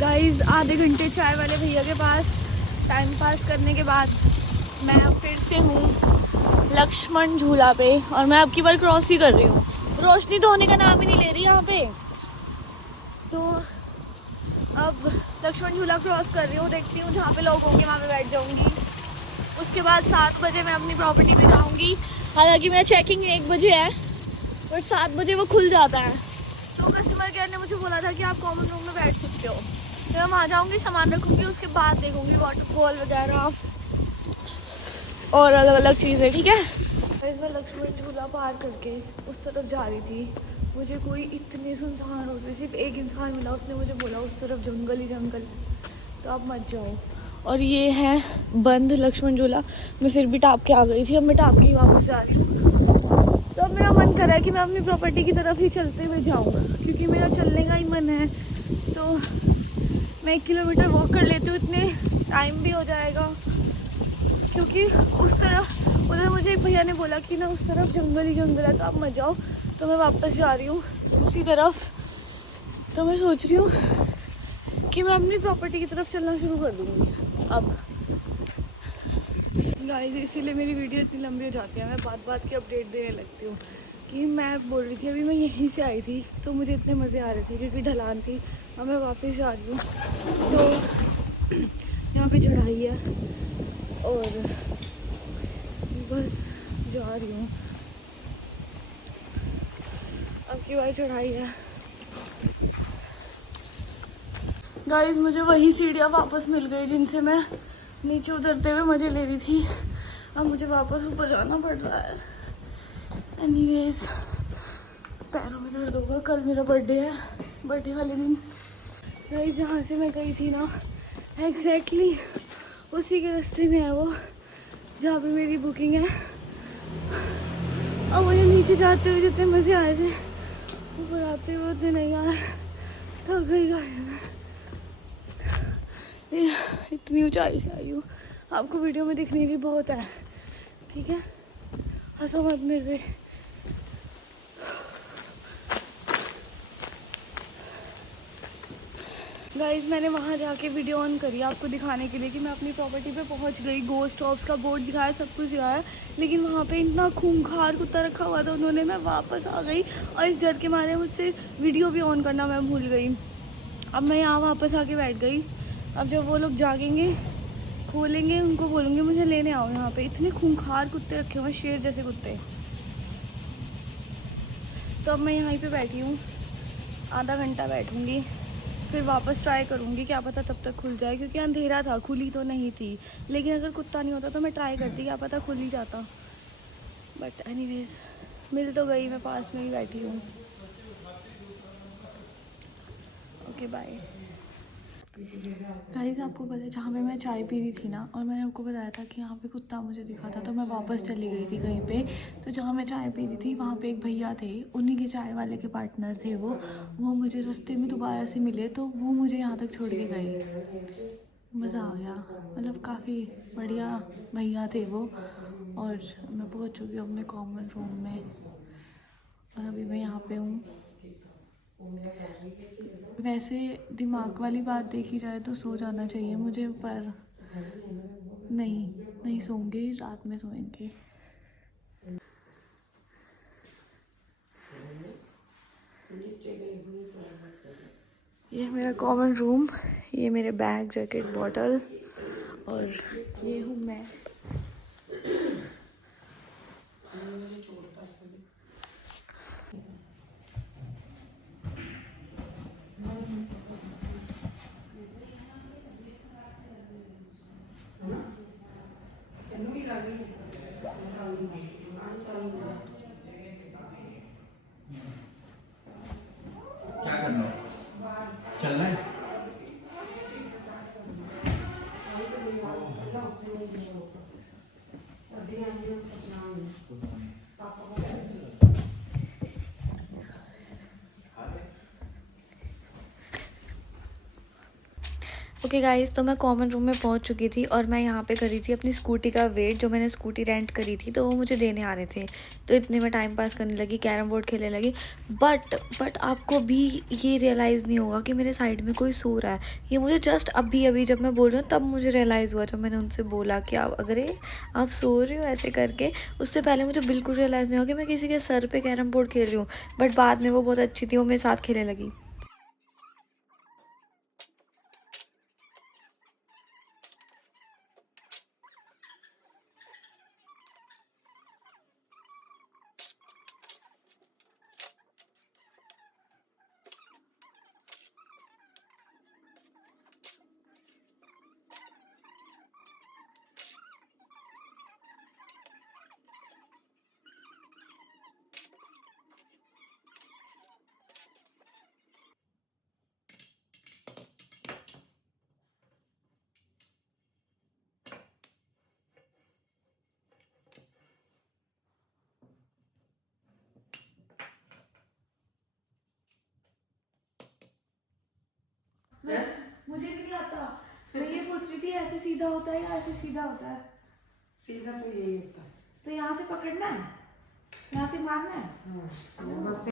Guys आधे घंटे चाय वाले भैया के पास टाइम पास करने के बाद मैं फिर से हूँ लक्ष्मण झूला पे और मैं अब की बार क्रॉस ही कर रही हूँ। रोशनी तो होने का नाम ही नहीं ले रही यहाँ पे। तो अब लक्ष्मण झूला क्रॉस कर रही हूँ, देखती हूँ जहाँ पे लोग होंगे वहाँ पे बैठ जाऊँगी। उसके बाद 7 बजे मैं अपनी प्रॉपर्टी पे जाऊँगी। हालांकि मेरा चेकिंग 1 बजे है बट 7 बजे वो खुल जाता है। तो कस्टमर केयर ने मुझे बोला था कि आप कॉमन रूम में बैठ सकते हो। तो मैं वहाँ जाऊँगी, सामान रखूँगी, उसके बाद देखूँगी वाटरफॉल वगैरह और अलग अलग चीज़ें। ठीक है। मैं लक्ष्मण झूला पार करके उस तरफ जा रही थी। मुझे कोई इतनी सुनसान रोड पे सिर्फ एक इंसान मिला, उसने मुझे बोला उस तरफ जंगल ही जंगल है तो आप मत जाओ। और ये है बंद लक्ष्मण झूला। मैं फिर भी टाप के आ गई थी, अब मैं टाप के ही वापस जा रही हूँ। तो अब मेरा मन कर रहा है कि मैं अपनी प्रॉपर्टी की तरफ ही चलते हुए जाऊँ क्योंकि मेरा चलने का ही मन है। तो मैं 1 किलोमीटर वॉक कर लेती हूँ, इतने टाइम भी हो जाएगा क्योंकि उस तरफ उधर मुझे एक भैया ने बोला कि ना उस तरफ जंगल ही जंगल है तो आप मत जाओ। तो मैं वापस जा रही हूँ उसी तरफ। तो मैं सोच रही हूँ कि मैं अपनी प्रॉपर्टी की तरफ चलना शुरू कर दूँगी अब। गाइस इसीलिए मेरी वीडियो इतनी लंबी हो जाती है, मैं बात बात की अपडेट देने लगती हूँ कि मैं बोल रही थी अभी मैं यहीं से आई थी तो मुझे इतने मज़े आ रहे थे क्योंकि ढलान थी। अब मैं वापस जा रही हूँ तो यहाँ पे चढ़ाई है और बस जा रही हूँ। अब की बार चढ़ाई है। गाइस मुझे वही सीढ़ियाँ वापस मिल गई जिनसे मैं नीचे उतरते हुए मज़े ले रही थी। अब मुझे वापस ऊपर जाना पड़ रहा है। एनीवेज पैरों में दर्द होगा। कल मेरा बर्थडे है, बर्थडे वाले दिन गाइस जहाँ से मैं गई थी ना एग्जैक्टली उसी के रास्ते में है वो जहाँ पे मेरी बुकिंग है। अब मुझे नीचे जाते हुए जितने मज़े आए थे ऊपर आते हुए उतने नहीं आए। थक गई गाइस, इतनी ऊंचाई से आई हूँ। आपको वीडियो में दिखने भी बहुत है, ठीक है, हंसो मत मेरे पे। गाइस मैंने वहाँ जाके वीडियो ऑन करी आपको दिखाने के लिए कि मैं अपनी प्रॉपर्टी पे पहुँच गई। गोस्ट ऑप्स का बोर्ड दिखाया, सब कुछ दिखाया, लेकिन वहाँ पे इतना खूंखार कुत्ता रखा हुआ था उन्होंने। मैं वापस आ गई और इस डर के मारे मुझसे वीडियो भी ऑन करना मैं भूल गई। अब मैं यहाँ वापस आके बैठ गई। अब जब वो लोग जागेंगे खोलेंगे उनको बोलूँगी मुझे लेने आओ। यहाँ पे इतने खूंखार कुत्ते रखे हुए, शेर जैसे कुत्ते। तो अब मैं यहीं पे बैठी हूँ, आधा घंटा बैठूँगी फिर वापस ट्राई करूँगी, क्या पता तब तक खुल जाए क्योंकि अंधेरा था, खुली तो नहीं थी। लेकिन अगर कुत्ता नहीं होता तो मैं ट्राई करती, क्या पता खुल ही जाता। बट एनीवेज मिल तो गई, मैं पास में ही बैठी हूँ। Okay bye. गाइस आपको पता है जहाँ पे मैं चाय पी रही थी ना और मैंने आपको बताया था कि यहाँ पे कुत्ता मुझे दिखा था तो मैं वापस चली गई थी कहीं पे। तो जहाँ मैं चाय पी रही थी वहाँ पे एक भैया थे, उन्हीं के चाय वाले के पार्टनर थे वो मुझे रास्ते में दोबारा से मिले तो वो मुझे यहाँ तक छोड़ के गए। मज़ा आ गया, मतलब काफ़ी बढ़िया भैया थे वो। और मैं पहुँच चुकी हूँ अपने कॉमन रूम में और अभी मैं यहाँ पे हूँ। वैसे दिमाग वाली बात देखी जाए तो सो जाना चाहिए मुझे, पर नहीं नहीं सोऊंगी, रात में सोएंगे। ये मेरा कॉमन रूम, ये मेरे बैग जैकेट बॉटल और ये हूँ मैं। क्या करना है? चलना है? ओके गाइस, तो मैं कॉमन रूम में पहुंच चुकी थी और मैं यहाँ पे करी थी अपनी स्कूटी का वेट। जो मैंने स्कूटी रेंट करी थी तो वो मुझे देने आ रहे थे, तो इतने में टाइम पास करने लगी, कैरम बोर्ड खेलने लगी। बट आपको भी ये रियलाइज़ नहीं होगा कि मेरे साइड में कोई सो रहा है। ये मुझे जस्ट अभी अभी जब मैं बोल रही हूँ तब मुझे रियलाइज़ हुआ, जब मैंने उनसे बोला कि आप अगर आप सो रहे हो ऐसे करके। उससे पहले मुझे बिल्कुल रियलाइज़ नहीं हुआ कि मैं किसी के सर पर कैरम बोर्ड खेल रही हूँ। बट बाद में वो बहुत अच्छी थी, वो मेरे साथ खेलने लगी। मुझे भी नहीं आता। मैं ये पूछ रही थी ऐसे सीधा होता है या ऐसे सीधा होता है? सीधा तो यही होता है। तो यहाँ से पकड़ना है, यहाँ से मारना है। हाँ, यहाँ से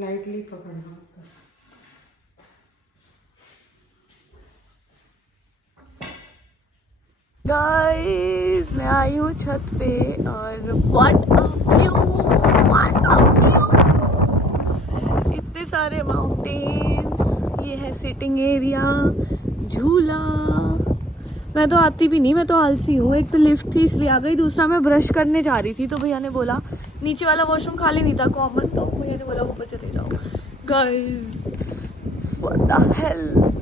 लाइटली पकड़ना होता है। गाइस, मैं आई हूँ छत पे और what a view, what a view. इतने सारे माउंटेन्स, ये है सिटिंग एरिया, झूला। मैं तो आती भी नहीं, मैं तो आलसी हूँ। एक तो लिफ्ट थी इसलिए आ गई, दूसरा मैं ब्रश करने जा रही थी तो भैया ने बोला नीचे वाला वॉशरूम खाली नहीं था कॉमन, तो भैया ने बोला ऊपर चले जाओ। Guys, what the hell.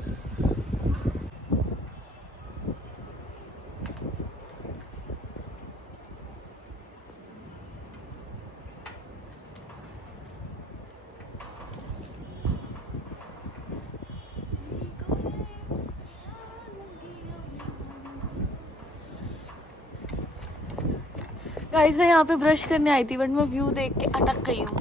Guys, मैं यहाँ पे ब्रश करने आई थी बट मैं व्यू देख के अटक गई हूँ।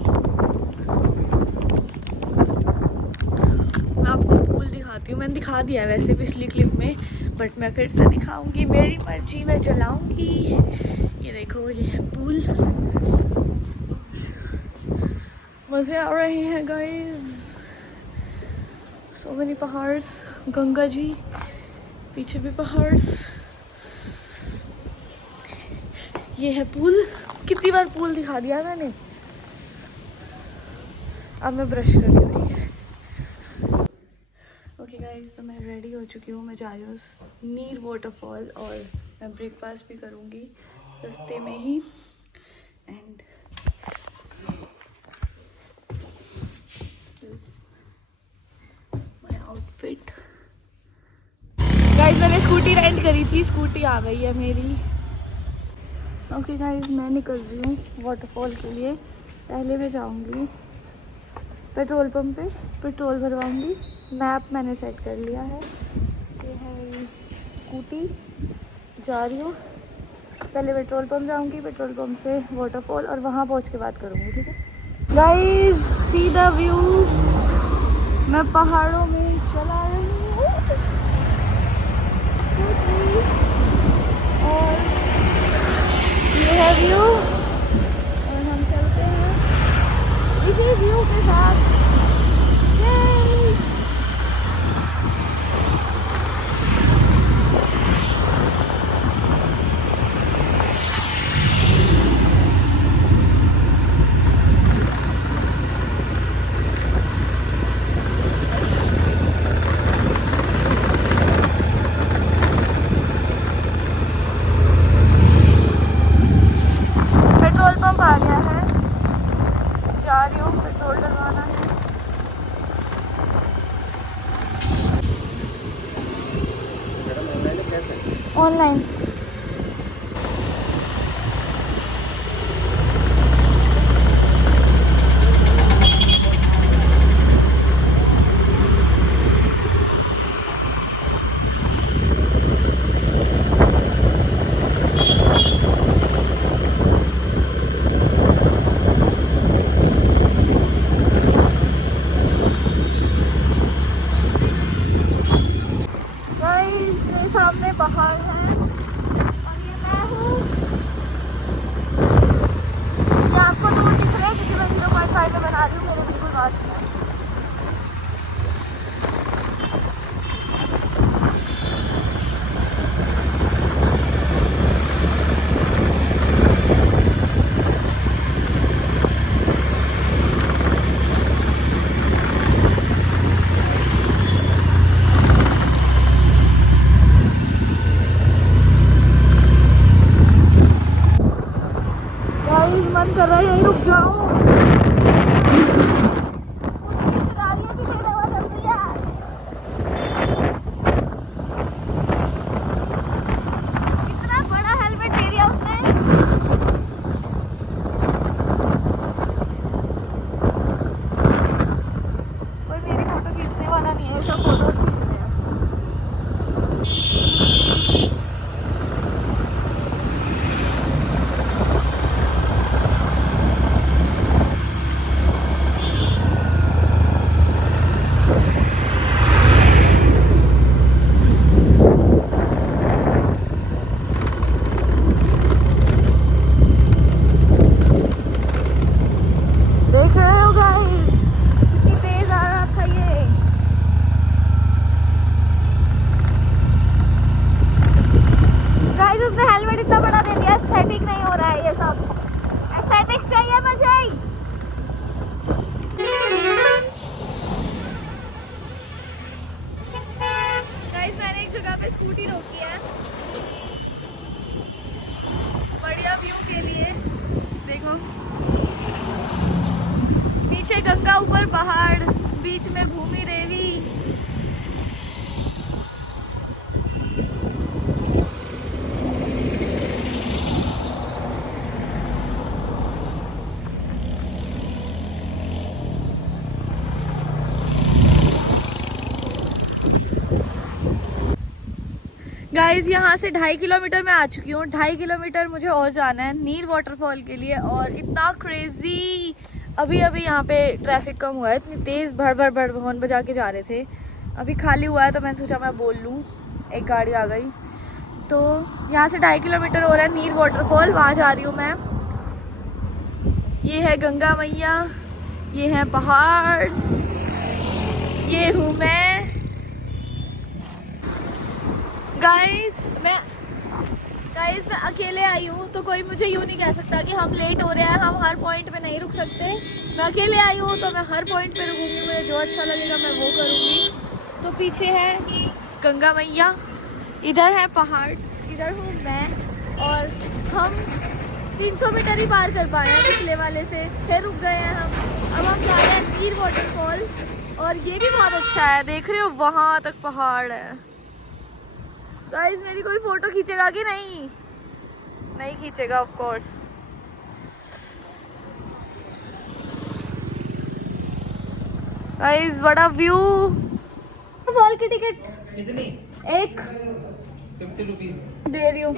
मैं आपको पूल दिखाती हूँ, मैंने दिखा दिया है वैसे पिछली क्लिप में, बट मैं फिर से दिखाऊंगी, मेरी मर्जी, मैं चलाऊंगी। ये देखो, ये है पूल, मजे आ रहे हैं guys. So many पहाड़्स, Ganga ji, पीछे भी पहाड़्स। ये है पूल। कितनी बार पूल दिखा दिया मैंने। अब मैं ब्रश कर रही हूँ, ठीक है। ओके गाइस, तो मैं रेडी हो चुकी हूँ, मैं जा रही हूँ नीर वाटरफॉल और मैं ब्रेकफास्ट भी करूँगी रास्ते में ही। And my outfit. गाइस, मैंने स्कूटी रेंट करी थी, स्कूटी आ गई है मेरी। ओके गाइस, मैं निकल रही हूँ वाटरफॉल के लिए। पहले मैं जाऊँगी पेट्रोल पंप पे, पेट्रोल भरवाऊँगी। मैप मैंने सेट कर लिया है, ये है मेरी स्कूटी, जा रही हूँ। पहले पेट्रोल पंप जाऊँगी, पेट्रोल पंप से वाटरफॉल और वहाँ पहुँच के बात करूँगी, ठीक है। Guys, see the view. मैं पहाड़ों में चला रही हूँ और ये है व्यू और हम चलते हैं इसी व्यू के साथ। पेट्रोल पंप आ गया है, जा रही हूँ, पेट्रोल डलवाना है। ऑनलाइन। पहाड़ है और ये मैं हूँ। ये आपको दूर दिख रहा है क्योंकि मैं 0.5 पे बना रही हूँ, मेरे बिल्कुल पास में। मन कर रहा है यहीं रुक जाऊं। इतना बड़ा हेलमेट दे दिया उसने। कोई मेरी फोटो खींचने वाला नहीं है, सब फोटो खींच रहे हैं। देख रहे हो गाइस कितनी तेज आ रहा था ये। गाइस उसने हेलमेट इतना बड़ा दे दिया, एस्थेटिक नहीं हो रहा है ये सब। एस्थेटिक्स चाहिए मुझे। गाइस मैंने एक जगह पे स्कूटी रोकी है बढ़िया व्यू के लिए। देखो नीचे गंगा, ऊपर पहाड़, बीच में भूमि देवी। गाइज यहाँ से 2.5 किलोमीटर मैं आ चुकी हूँ। 2.5 किलोमीटर मुझे और जाना है नीर वाटरफॉल के लिए। और इतना क्रेजी अभी यहाँ पे ट्रैफिक कम हुआ है। इतनी तेज़ भड़ हॉर्न बजा के जा रहे थे। अभी खाली हुआ है तो मैंने सोचा मैं बोल लूँ, एक गाड़ी आ गई। तो यहाँ से 2.5 किलोमीटर हो रहा है नीर वाटरफॉल, वहाँ जा रही हूँ मैं। ये है गंगा मैया, ये है पहाड़, ये हूँ मैं। गाइस मैं अकेले आई हूँ तो कोई मुझे यूँ नहीं कह सकता कि हम लेट हो रहे हैं, हम हर पॉइंट पे नहीं रुक सकते। मैं अकेले आई हूँ तो मैं हर पॉइंट पे रुकूंगी, मुझे जो अच्छा लगेगा मैं वो करूँगी। तो पीछे है गंगा मैया, इधर है पहाड़, इधर हूँ मैं। और हम 300 मीटर ही पार कर पाए हैं पिछले वाले से, फिर रुक गए हैं हम। अब हम जा रहे हैं नीर वाटरफॉल और ये भी बहुत अच्छा है। देख रहे हो वहाँ तक पहाड़ है। गाइस मेरी कोई फोटो खींचेगा कि नहीं? नहीं खींचेगा ऑफ कोर्स। गाइस बड़ा व्यू। फॉल की टिकट कितनी? एक 50 रुपीज दे रही हूँ।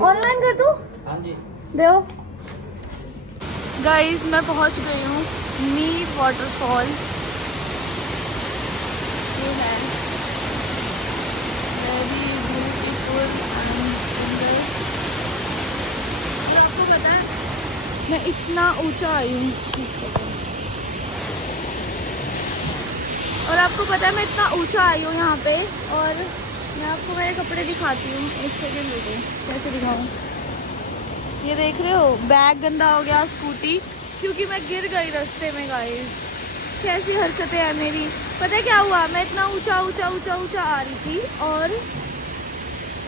ऑनलाइन कर दूँ? हाँ जी दो। गाइस मैं पहुँच गई हूँ नीर वाटरफॉल। ये है वेरी ब्यूटीफुल एंड सुंदर। आपको पता है मैं इतना ऊंचा आई हूँ और आपको पता है मैं इतना ऊंचा आई हूँ यहाँ पे। और मैं आपको मेरे कपड़े दिखाती हूँ, एक सेकेंड रुको, कैसे दिखाऊँ। ये देख रहे हो बैग गंदा हो गया, स्कूटी, क्योंकि मैं गिर गई रास्ते में। गाइस कैसी हरकतें हैं मेरी। पता है क्या हुआ, मैं इतना ऊंचा ऊंचा ऊंचा ऊंचा आ रही थी और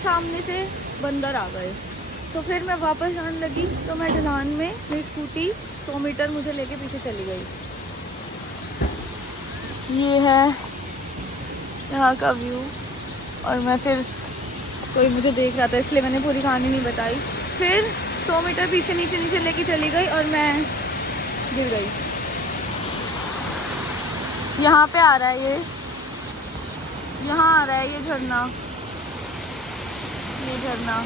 सामने से बंदर आ गए। तो फिर मैं वापस आने लगी तो मैं ढलान में मेरी स्कूटी 100 मीटर मुझे लेके पीछे चली गई। ये है यहाँ का व्यू। और मैं फिर कोई मुझे देख रहा था इसलिए मैंने पूरी कहानी नहीं बताई। फिर 100 मीटर पीछे नीचे लेके चली गई और मैं गिर गई। यहाँ पे आ रहा है ये, यहाँ आ रहा है ये झरना, ये झरना।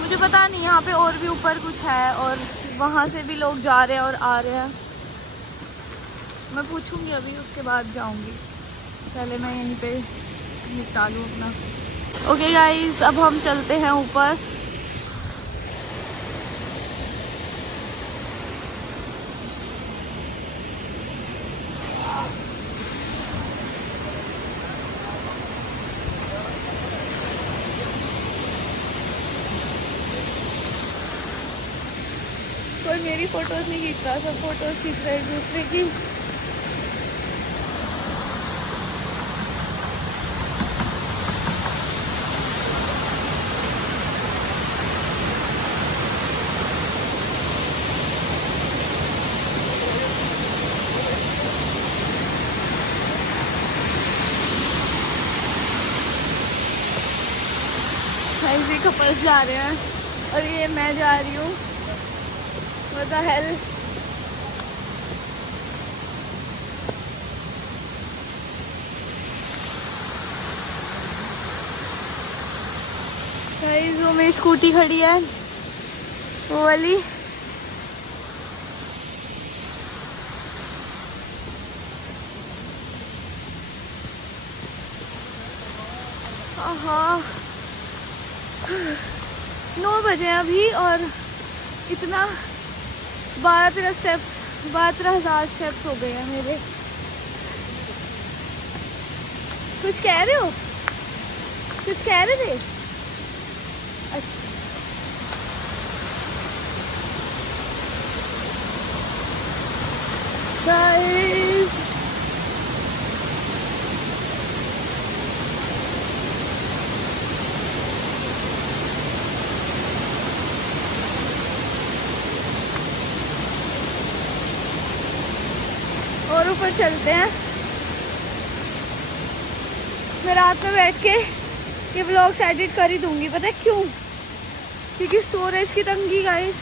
मुझे पता नहीं यहाँ पे और भी ऊपर कुछ है और वहाँ से भी लोग जा रहे हैं और आ रहे हैं। मैं पूछूंगी अभी, उसके बाद जाऊंगी। पहले मैं यहीं पे निपटा लूँ अपना। ओके गाइस, अब हम चलते हैं ऊपर। कोई मेरी फोटोज नहीं खींच रहा, सब फोटोज खींच रहे एक दूसरे की। ऐसे कपल्स जा रहे हैं और ये मैं जा रही हूँ। What the hell? गाइस, वो मेरी स्कूटी खड़ी है, वो वाली। आहा, 9 बजे हैं अभी और इतना 12-13 स्टेप्स, 12-13,000 स्टेप्स हो गए हैं मेरे। कुछ कह रहे हो? कुछ कह रहे थे? अच्छा, गाइस और ऊपर चलते हैं। मैं रात में बैठ के ये व्लॉग्स एडिट कर ही दूंगी। पता है क्यों? क्योंकि स्टोरेज की तंगी गाइस।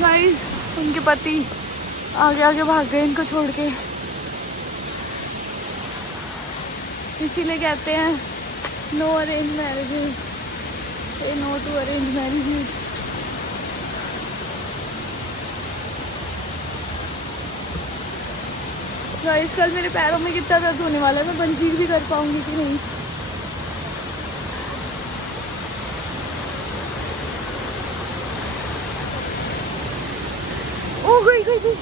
गाइस, उनके पति आगे आगे भाग गए इनको छोड़ के। इसीलिए कहते हैं no arrange marriages, say no to arrange marriages. Guys, कल मेरे पैरों में कितना दर्द होने वाला है। मैं बंजी भी कर पाऊंगी कि नहीं? ओ गई गई गई,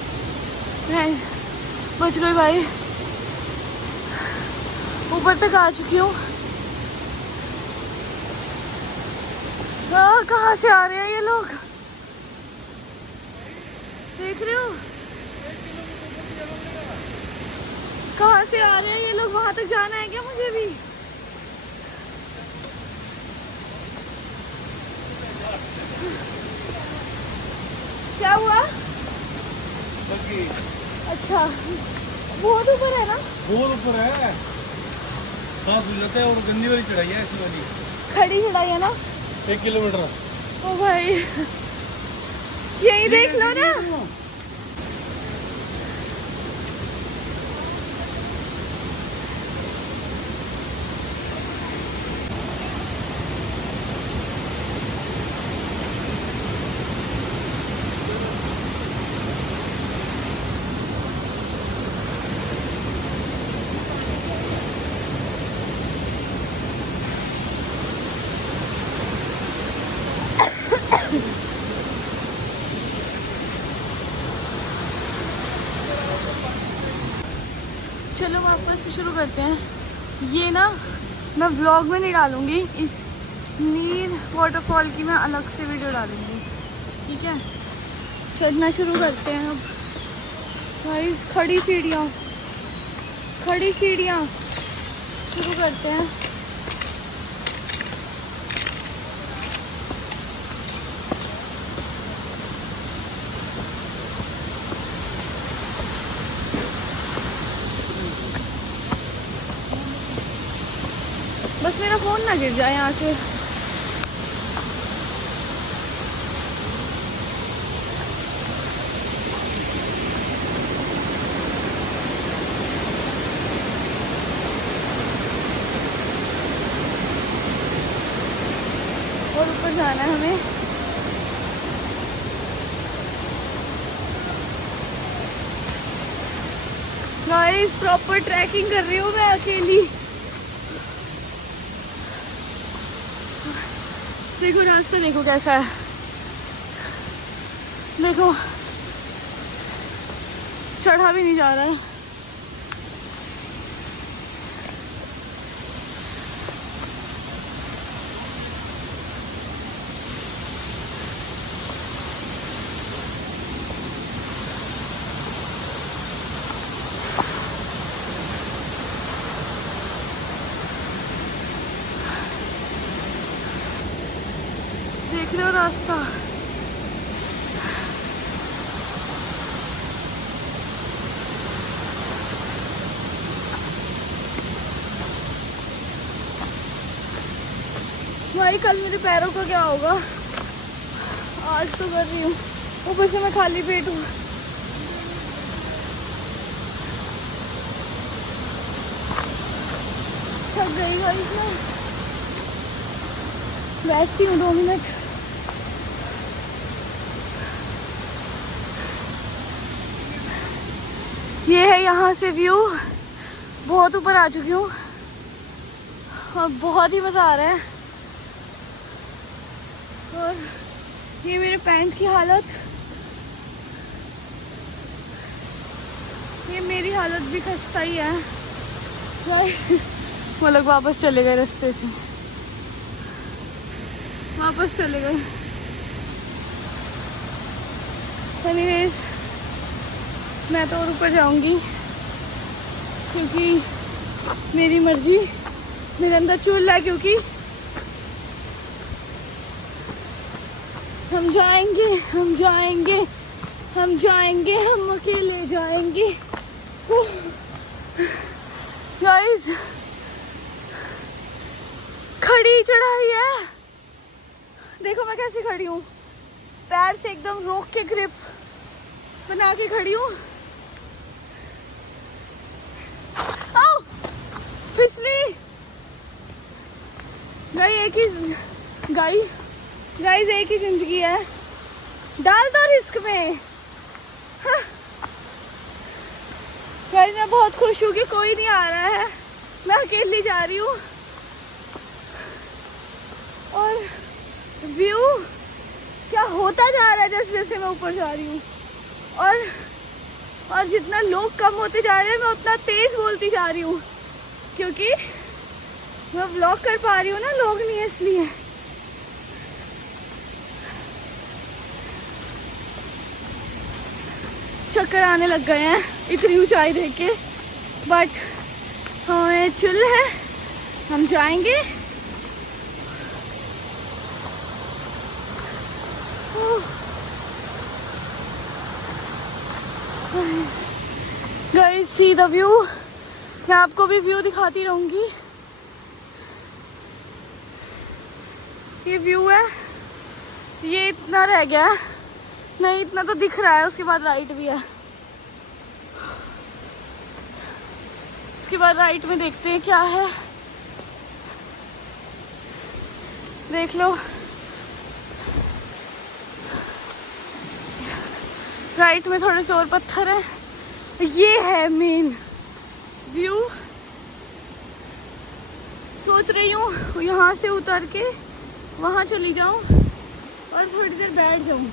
नहीं बच गई भाई। ऊपर तक आ चुकी हूँ। कहाँ से आ रहे हैं ये लोग? देख रहे हो कहाँ से आ रहे हैं ये लोग? वहां तक जाना है क्या मुझे भी? क्या हुआ? अच्छा, बहुत ऊपर है ना? बहुत ऊपर है, सांस ले लेते हैं। और गंदी वाली चढ़ाई है, ऐसी वाली खड़ी चढ़ाई है ना? 1 किलोमीटर। ओ भाई, यही देख लो ना। चलो वापस से शुरू करते हैं। ये ना मैं व्लॉग में नहीं डालूंगी, इस नीर वाटरफॉल की मैं अलग से वीडियो डालूंगी, ठीक है? चढ़ना शुरू करते हैं अब। भाई खड़ी सीढ़ियाँ शुरू करते हैं। बस मेरा फोन ना गिर जाए यहाँ से। और ऊपर जाना है हमें। गाइस प्रॉपर ट्रैकिंग कर रही हूँ मैं अकेली। देखो रास्ता देखो कैसा है, देखो चढ़ा भी नहीं जा रहा है। देख रहे हो रास्ता, भाई कल मेरे पैरों का क्या होगा। आज तो कर रही हूँ, ऊपर से मैं खाली पेट हूँ। थक गई गाइस मैं, बैठती हूँ 2 मिनट। ये है यहाँ से व्यू, बहुत ऊपर आ चुकी हूँ और बहुत ही मज़ा आ रहा है। और ये मेरे पैंट की हालत, ये मेरी हालत भी खस्ता ही है। वो लोग वापस चले गए, रास्ते से वापस चले गए। एनीवेज मैं तो और ऊपर जाऊंगी क्योंकि मेरी मर्जी, मेरे अंदर चुल है, क्योंकि हम जाएंगे हम जाएंगे हम जाएंगे, हम अकेले जाएंगे। गाइस खड़ी चढ़ाई है, देखो मैं कैसे खड़ी हूँ, पैर से एकदम रोक के ग्रिप बना के खड़ी हूँ। आओ फिसली गाइस, एक ही गाइस एक ही जिंदगी है, डाल दो रिस्क में। हाँ। गाइस मैं बहुत खुश हूँ कि कोई नहीं आ रहा है, मैं अकेली जा रही हूँ। और व्यू क्या होता जा रहा है जैसे जैसे मैं ऊपर जा रही हूँ, और जितना लोग कम होते जा रहे हैं मैं उतना तेज बोलती जा रही हूँ, क्योंकि मैं व्लॉग कर पा रही हूँ ना, लोग नहीं है इसलिए। चक्कर आने लग गए हैं इतनी ऊंचाई देख के, बट हमें चिल है, हम जाएंगे। गाइस सी द व्यू, मैं आपको भी व्यू दिखाती रहूंगी। ये व्यू है, ये इतना रह गया है, नहीं इतना तो दिख रहा है, उसके बाद राइट भी है, उसके बाद राइट में देखते हैं क्या है। देख लो राइट में थोड़े से और पत्थर है, ये है मेन व्यू। सोच रही हूँ यहाँ से उतर के वहाँ चली जाऊँ और थोड़ी देर बैठ जाऊँ,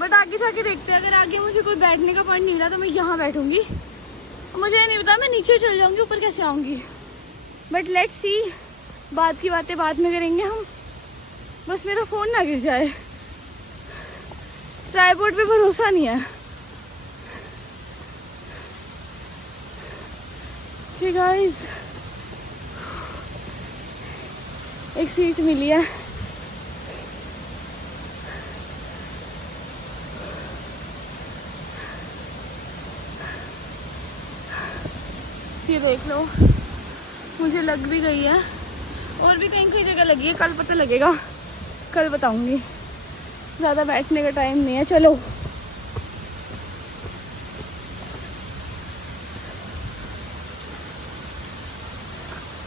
बट आगे जाके देखते हैं, अगर आगे मुझे कोई बैठने का पॉइंट नहीं मिला तो मैं यहाँ बैठूँगी। मुझे नहीं पता मैं नीचे चल जाऊँगी, ऊपर कैसे आऊँगी, बट लेट्स सी, बाद की बातें बाद में करेंगे हम। बस मेरा फ़ोन ना गिर जाए, ट्राइपॉड पे भरोसा नहीं है। Okay गाइस, एक सीट मिली है, ये देख लो, मुझे लग भी गई है, और भी कहीं कहीं जगह लगी है, कल पता लगेगा, कल बताऊंगी, ज़्यादा बैठने का टाइम नहीं है। चलो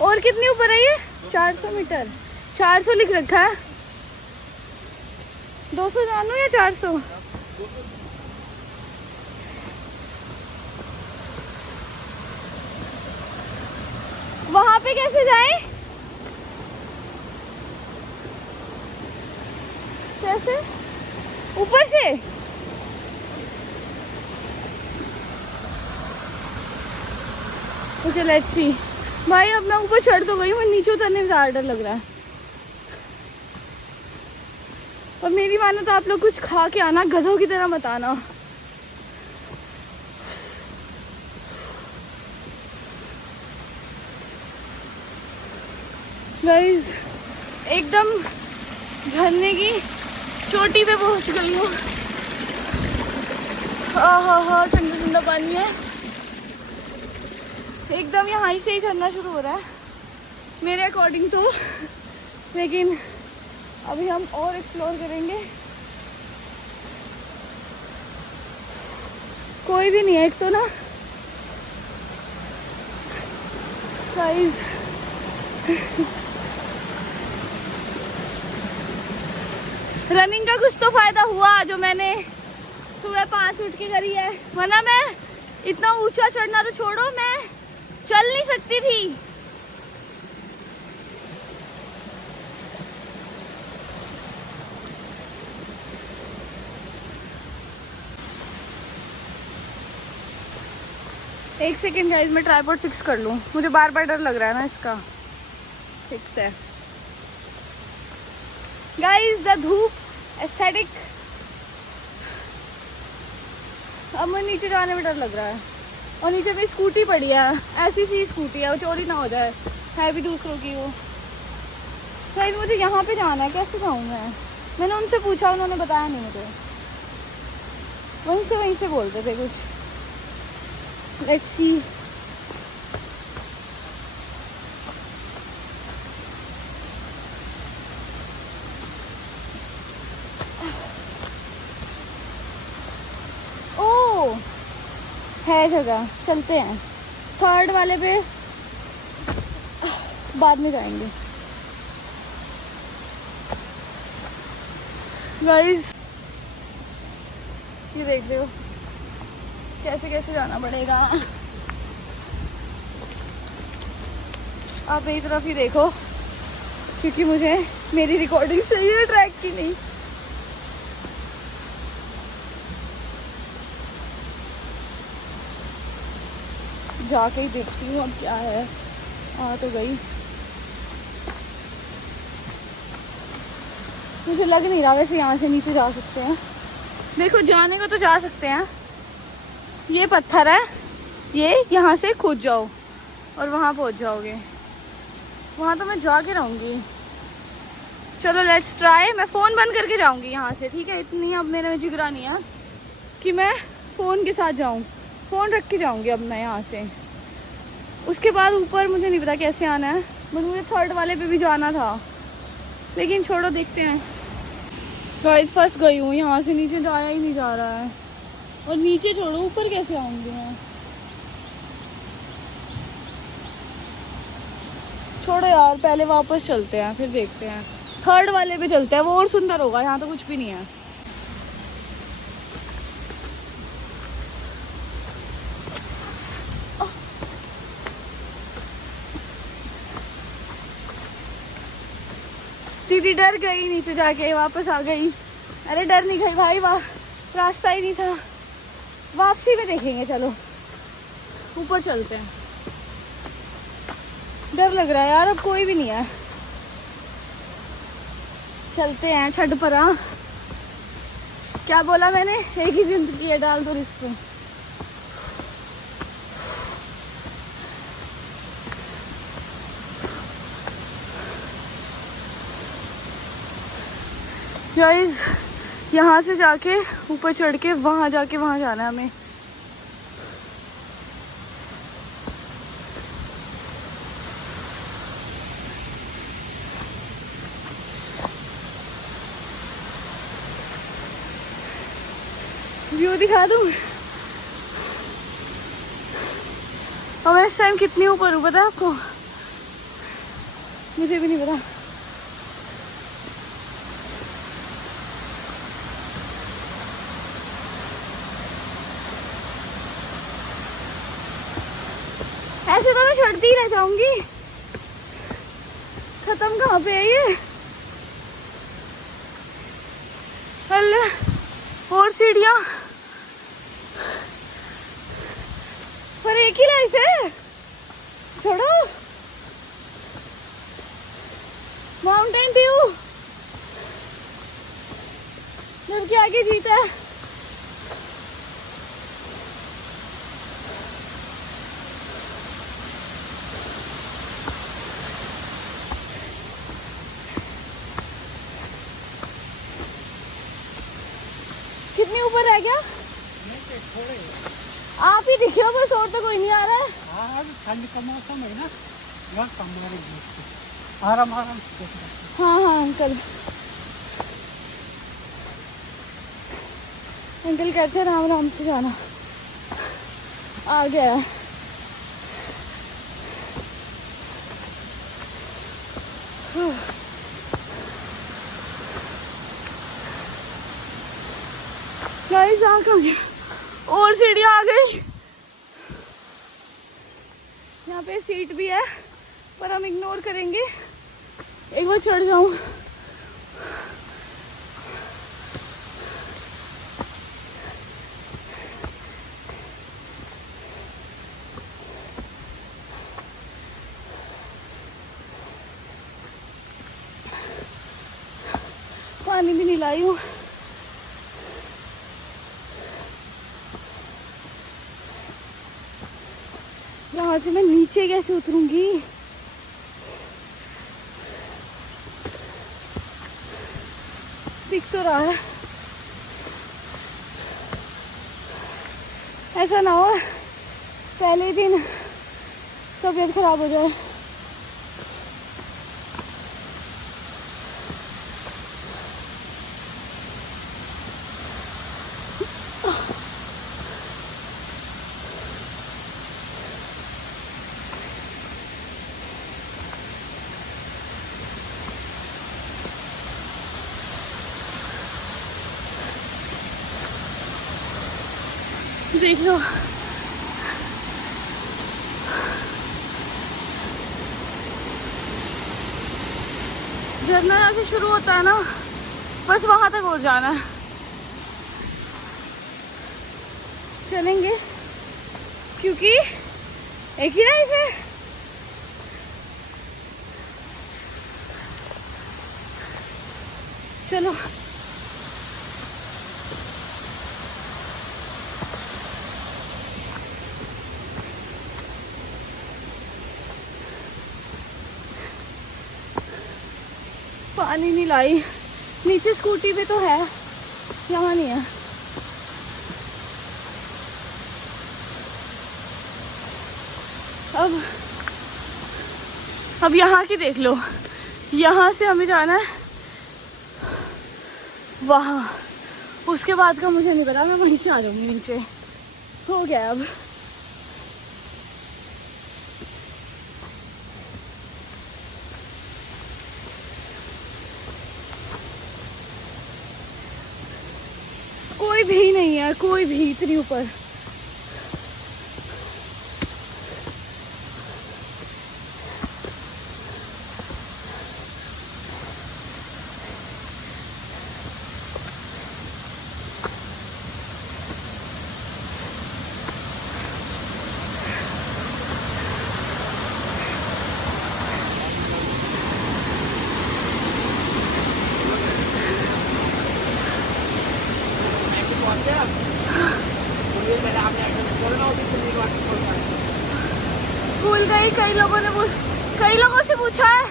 और कितनी ऊपर है ये? 400 मीटर, 400 लिख रखा है, 200 जानू या 400? पे कैसे जाएं? कैसे? ऊपर से? Okay let's see. भाई अब मैं ऊपर चढ़ तो गई हूँ, नीचे उतरने में ज़्यादा डर लग रहा है। और मेरी मानो तो आप लोग कुछ खा के आना, गधों की तरह मत आना। गाइस एकदम झरने की चोटी पे पहुंच गई हूँ। हाँ ठंडा ठंडा पानी है एकदम, यहाँ से ही झरना शुरू हो रहा है मेरे अकॉर्डिंग तो। लेकिन अभी हम और एक्सप्लोर करेंगे। कोई भी नहीं है एक तो ना गाइस। रनिंग का कुछ तो फायदा हुआ जो मैंने सुबह 5 उठ के करी है, वरना मैं इतना ऊंचा चढ़ना तो छोड़ो, मैं चल नहीं सकती थी। एक सेकेंड गाइस, मैं ट्राइपॉड फिक्स कर लूँ, मुझे बार बार डर लग रहा है ना इसका। फिक्स है गाइस, द धूप एस्थेटिक। अब मुझे नीचे जाने में डर लग रहा है, और नीचे मेरी स्कूटी पड़ी है, ऐसी सी स्कूटी है, वो चोरी ना हो जाए, है भी दूसरों की वो। गाइस मुझे यहाँ पे जाना है, कैसे जाऊँ मैं? मैंने उनसे पूछा, उन्होंने बताया नहीं मुझे, वहीं से बोलते थे कुछ। Let's see. ओ है जगह, चलते हैं। 3rd वाले पे बाद में जाएंगे। गाइस ये देख रहे हो कैसे कैसे जाना पड़ेगा। आप मेरी तरफ ही देखो, क्योंकि मुझे मेरी रिकॉर्डिंग सही है ट्रैक की नहीं। जाके ही देखती हूँ अब क्या है। आ तो गई, मुझे लग नहीं रहा वैसे यहाँ से नीचे जा सकते हैं। देखो जाने को तो जा सकते हैं, ये पत्थर है, ये यहाँ से कूद जाओ और वहाँ पहुँच जाओगे, वहाँ तो मैं जाके रहूँगी। चलो लेट्स ट्राई। मैं फ़ोन बंद करके जाऊँगी यहाँ से, ठीक है? इतनी अब मेरे में जिगरा नहीं है कि मैं फ़ोन के साथ जाऊँ, फ़ोन रख के जाऊँगी अब मैं यहाँ से। उसके बाद ऊपर मुझे नहीं पता कैसे आना है, बट मुझे 3rd वाले पे भी जाना था, लेकिन छोड़ो देखते हैं। गाइस फंस गई हूँ, यहाँ से नीचे जाया ही नहीं जा रहा है, और नीचे छोड़ो ऊपर कैसे आऊँगी मैं? छोड़ो यार, पहले वापस चलते हैं फिर देखते हैं। 3rd वाले पे चलते हैं, वो और सुंदर होगा, यहाँ तो कुछ भी नहीं है। दीदी डर गई, नीचे जाके वापस आ गई। अरे डर नहीं गई भाई, वाह रास्ता ही नहीं था, वापसी में देखेंगे। चलो ऊपर चलते हैं, डर लग रहा है यार, अब कोई भी नहीं है। चलते हैं छठ परा। क्या बोला मैंने? एक ही जिंदगी है, डाल दो रिस्क में। गाइस यहाँ से जाके ऊपर चढ़ के वहाँ जाके वहाँ जाना है हमें। व्यू दिखा दूँ? और मैं इस टाइम कितनी ऊपर हूँ पता है आपको? मुझे भी नहीं पता। ऐसे तो मैं चढ़ती ही रह जाऊंगी, खत्म कहाँ पे है ये? अल्लाह, और सीढ़ियाँ, पर एक ही लाइफ है। छोड़ो, माउंटेन ड्यू डर के आगे जीता है। कितनी ऊपर रह गया? आप ही दिखे हो बस, और तो कोई नहीं आ रहा है। हाँ, ठंड का मौसम है ना, बहुत कम आराम आराम से। हाँ हाँ अंकल, अंकल कहते हैं आराम आराम से जाना। आ गया है। गाइस आ कहाँ गए? और सीढ़ियाँ आ गई। यहाँ पे सीट भी है पर हम इग्नोर करेंगे। एक बार चढ़ जाऊं। पानी भी नहीं लाई हूँ। यहाँ से मैं नीचे कैसे उतरूंगी? दिख तो रहा है। ऐसा ना हो पहले दिन तबीयत खराब हो जाए। देख लो, झरना यहाँ से शुरू होता है ना, बस वहां तक और जाना है। चलेंगे क्योंकि एक ही लाइफ है। चलो पानी नहीं लाई। नीचे स्कूटी पे तो है, यहाँ नहीं है। अब यहाँ की देख लो। यहाँ से हमें जाना है वहाँ, उसके बाद का मुझे नहीं पता। मैं वहीं से आ जाऊंगी नीचे। हो गया अब। कोई भी नहीं है, कोई भी इतनी ऊपर। भूल गई। कई लोगों से पूछा है।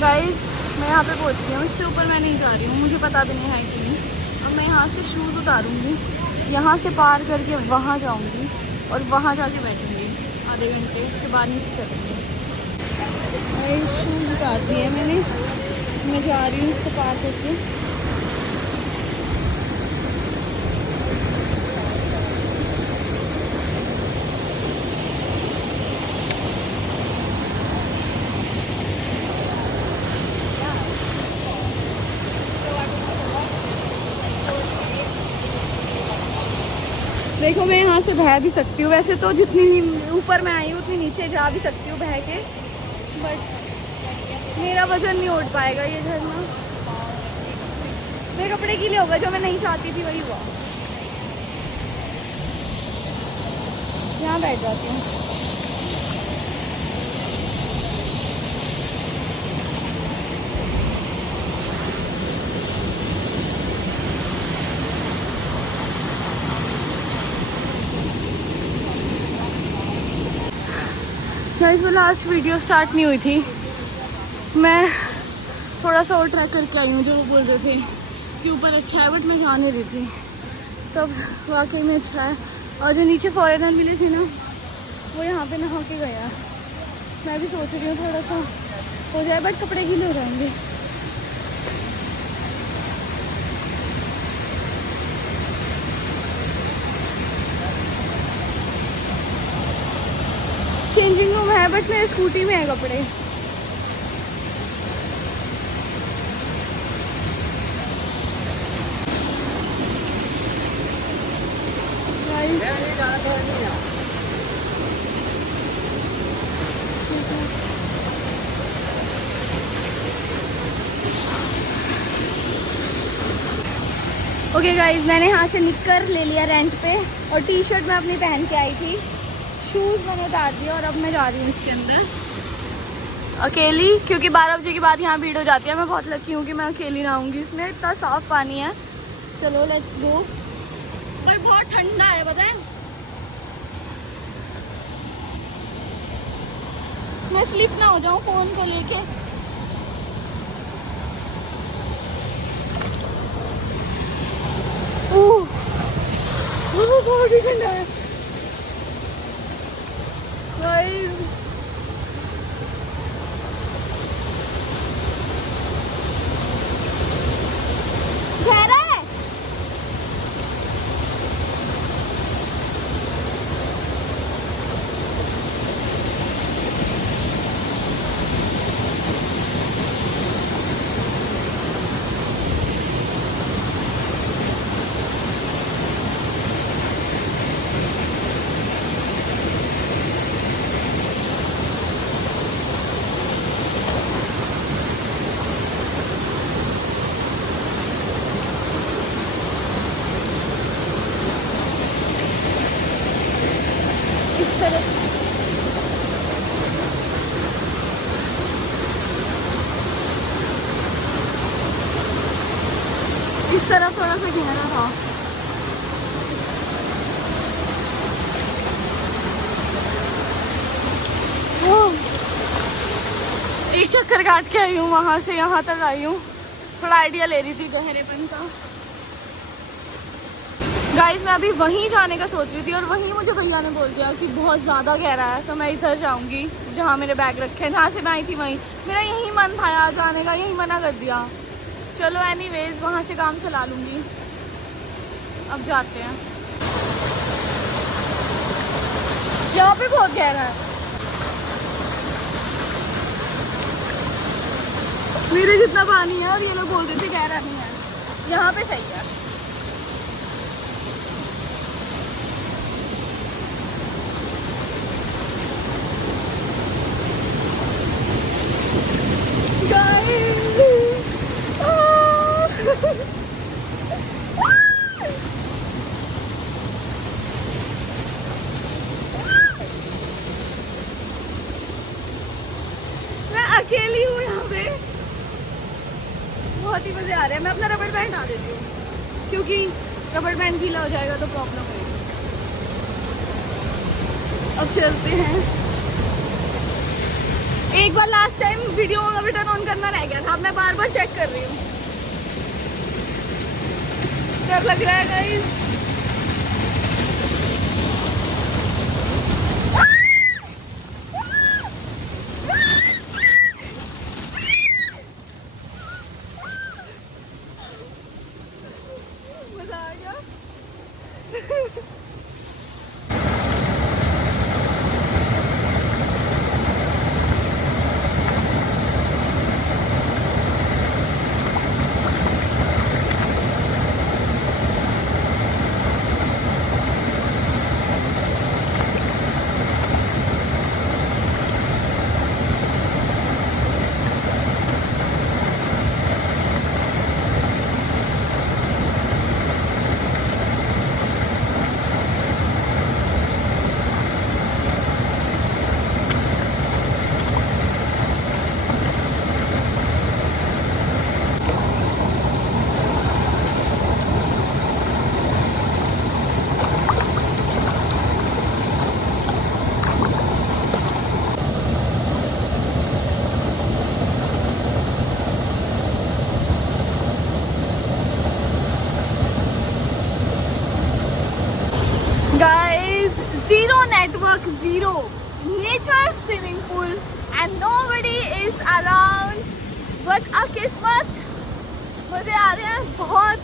गाइस मैं यहाँ पे पहुँच गई हूँ। इससे ऊपर मैं नहीं जा रही हूँ, मुझे पता भी नहीं है कि नहीं। अब मैं यहाँ से शूज़ उतारूँगी, यहाँ से पार करके वहाँ जाऊँगी और वहाँ जाके बैठूँगी आधे घंटे। उसके बाद नीचे चलेंगे। शूज़ उतार दिए मैंने, मैं जा रही हूँ इसको पार करके। देखो मैं यहाँ से बह भी सकती हूँ वैसे तो, जितनी ऊपर मैं आई हूँ, उतनी नीचे जा भी सकती हूँ बह के, बट मेरा वजन नहीं उठ पाएगा ये झरना। मेरे कपड़े गीले होगा, जो मैं नहीं चाहती थी वही हुआ। यहाँ बैठ जाती हूँ। गाइस वो लास्ट वीडियो स्टार्ट नहीं हुई थी, मैं थोड़ा सा और ट्रैक करके आई हूँ। जो वो बोल रहे थे कि ऊपर अच्छा है, बट मैं जा नहीं रही थी, तब वाकई में अच्छा है। और जो नीचे फॉरेनर मिले थे ना, वो यहाँ पे नहा के गया। मैं भी सोच रही हूँ थोड़ा सा हो जाए, बट कपड़े गीले हो जाएंगे। चेंजिंग रूम है, बट मेरे स्कूटी में है कपड़े। ओके गाइज, मैंने यहाँ से निक्कर ले लिया रेंट पे, और टी शर्ट मैं अपनी पहन के आई थी। शूज़ मैंने उतार दिया और अब मैं जा रही हूँ इसके अंदर अकेली, क्योंकि 12 बजे के बाद यहाँ भीड़ हो जाती है। मैं बहुत लकी हूँ कि मैं अकेली ना आऊँगी, इसमें इतना साफ़ पानी है। चलो लेट्स गो। पर बहुत ठंडा है, पता है, मैं स्लिप ना हो जाऊँ फ़ोन को लेके। बहुत ही ठंडा है गाइस। गहरा है। इस तरफ थोड़ा सा गहरा था। एक चक्कर काट के आई हूँ, वहां से यहाँ तक आई हूँ। थोड़ा आइडिया ले रही थी गहरेपन का। गाइस मैं अभी वहीं जाने का सोच रही थी, और वहीं मुझे भैया ने बोल दिया कि बहुत ज़्यादा गहरा है, तो मैं इधर जाऊंगी जहाँ मेरे बैग रखे हैं, जहाँ से मैं आई थी वहीं। मेरा यही मन था यार जाने का, यही मना कर दिया। चलो एनीवेज वहाँ से काम चला लूँगी। अब जाते हैं। यहाँ पे बहुत गहरा है, मेरे जितना पानी है, और ये लोग बोल रहे थे गहरा नहीं है। यहाँ पे सही है। मैं अकेली हूँ यहाँ पे, बहुत ही मजे आ रहे हैं। मैं अपना रबड़ बैंड हटा देती हूँ, क्योंकि रबड़ बैंड गीला हो जाएगा तो प्रॉब्लम होगी। अब चलते हैं। एक बार लास्ट टाइम वीडियो का बटन ऑन करना रह गया था, अब मैं बार बार चेक कर रही हूँ। डर लग रहा है गाइस। मजा आ गया। network zero, nature swimming pool and nobody is around. But a किस्मत मुझे आ रहे हैं बहुत,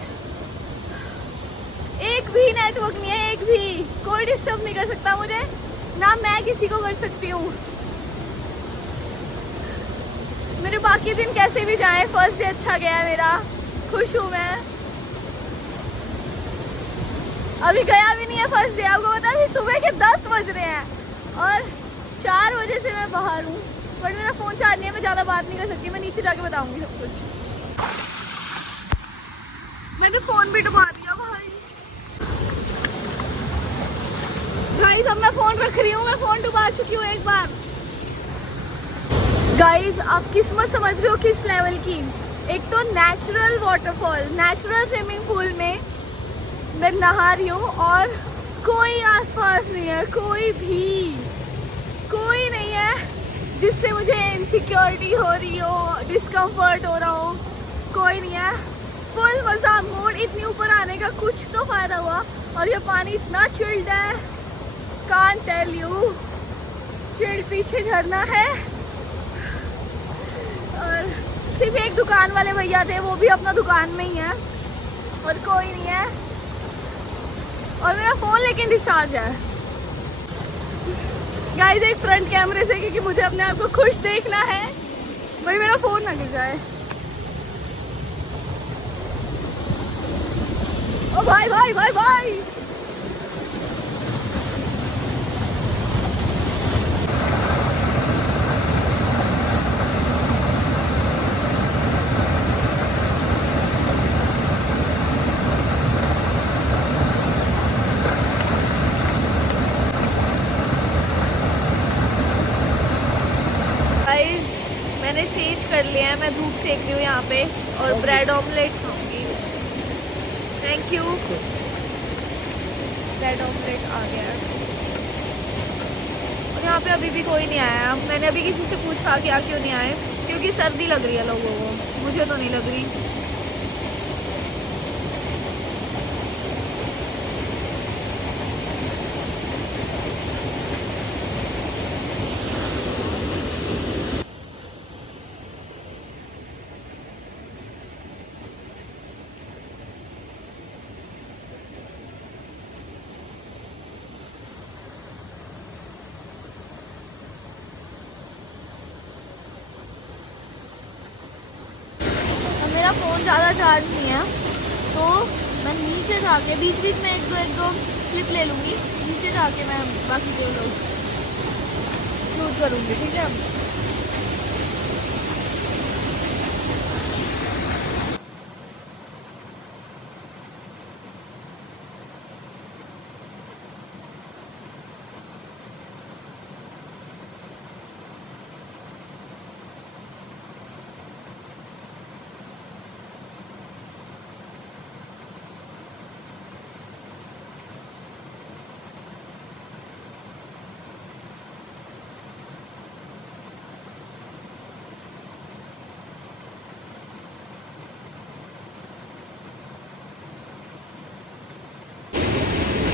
एक भी नेटवर्क नहीं है, एक भी कोई डिस्टर्ब नहीं कर सकता मुझे, ना मैं किसी को कर सकती हूँ। मेरे बाकी दिन कैसे भी जाए, फर्स्ट डे अच्छा गया मेरा, खुश हूँ मैं। अभी गया भी नहीं है फर्स्ट डे, आपको पता है सुबह के 10 बज रहे हैं और 4 बजे से मैं बाहर हूँ, बट मेरा फ़ोन चार्ज नहीं है, मैं ज़्यादा बात नहीं कर सकती, मैं नीचे जाके बताऊँगी सब कुछ। मैंने फ़ोन भी डुबा दिया भाई। गाइस अब मैं फ़ोन रख रही हूँ, मैं फ़ोन डुबा चुकी हूँ एक बार। गाइस आप किस्मत समझ रहे हो किस लेवल की। एक तो natural waterfall, natural swimming pool में मैं नहा रही हूँ और कोई आसपास नहीं है, कोई नहीं है जिससे मुझे इनसिक्योरिटी हो रही हो, डिस्कम्फर्ट हो रहा हो, कोई नहीं है। फुल मज़ा, मूड इतनी ऊपर आने का कुछ तो फ़ायदा हुआ। और ये पानी इतना चिल्ड है, कांट टेल यू। चिल्ड पीछे झरना है और सिर्फ एक दुकान वाले भैया थे, वो भी अपना दुकान में ही है और कोई नहीं है। और मेरा फ़ोन लेकिन डिस्चार्ज है गाइस, एक फ्रंट कैमरे से, क्योंकि मुझे अपने आप को खुश देखना है, भाई मेरा फ़ोन ना गिर जाए। ओ भाई भाई भाई भाई, मैंने चेंज कर लिया है, मैं धूप सेक रही हूँ यहाँ पे और ब्रेड ऑमलेट खाऊंगी। Thank you. ब्रेड ऑमलेट आ गया है और यहाँ पे अभी भी कोई नहीं आया। मैंने अभी किसी से पूछा क्या क्यों नहीं आए, क्योंकि सर्दी लग रही है लोगों को, मुझे तो नहीं लग रही। मेरा फ़ोन ज़्यादा चार्ज नहीं है, तो मैं नीचे जाके बीच बीच में एक दो क्लिप ले लूँगी, नीचे जाके मैं बाकी जो लोग शूट करूँगी, ठीक है।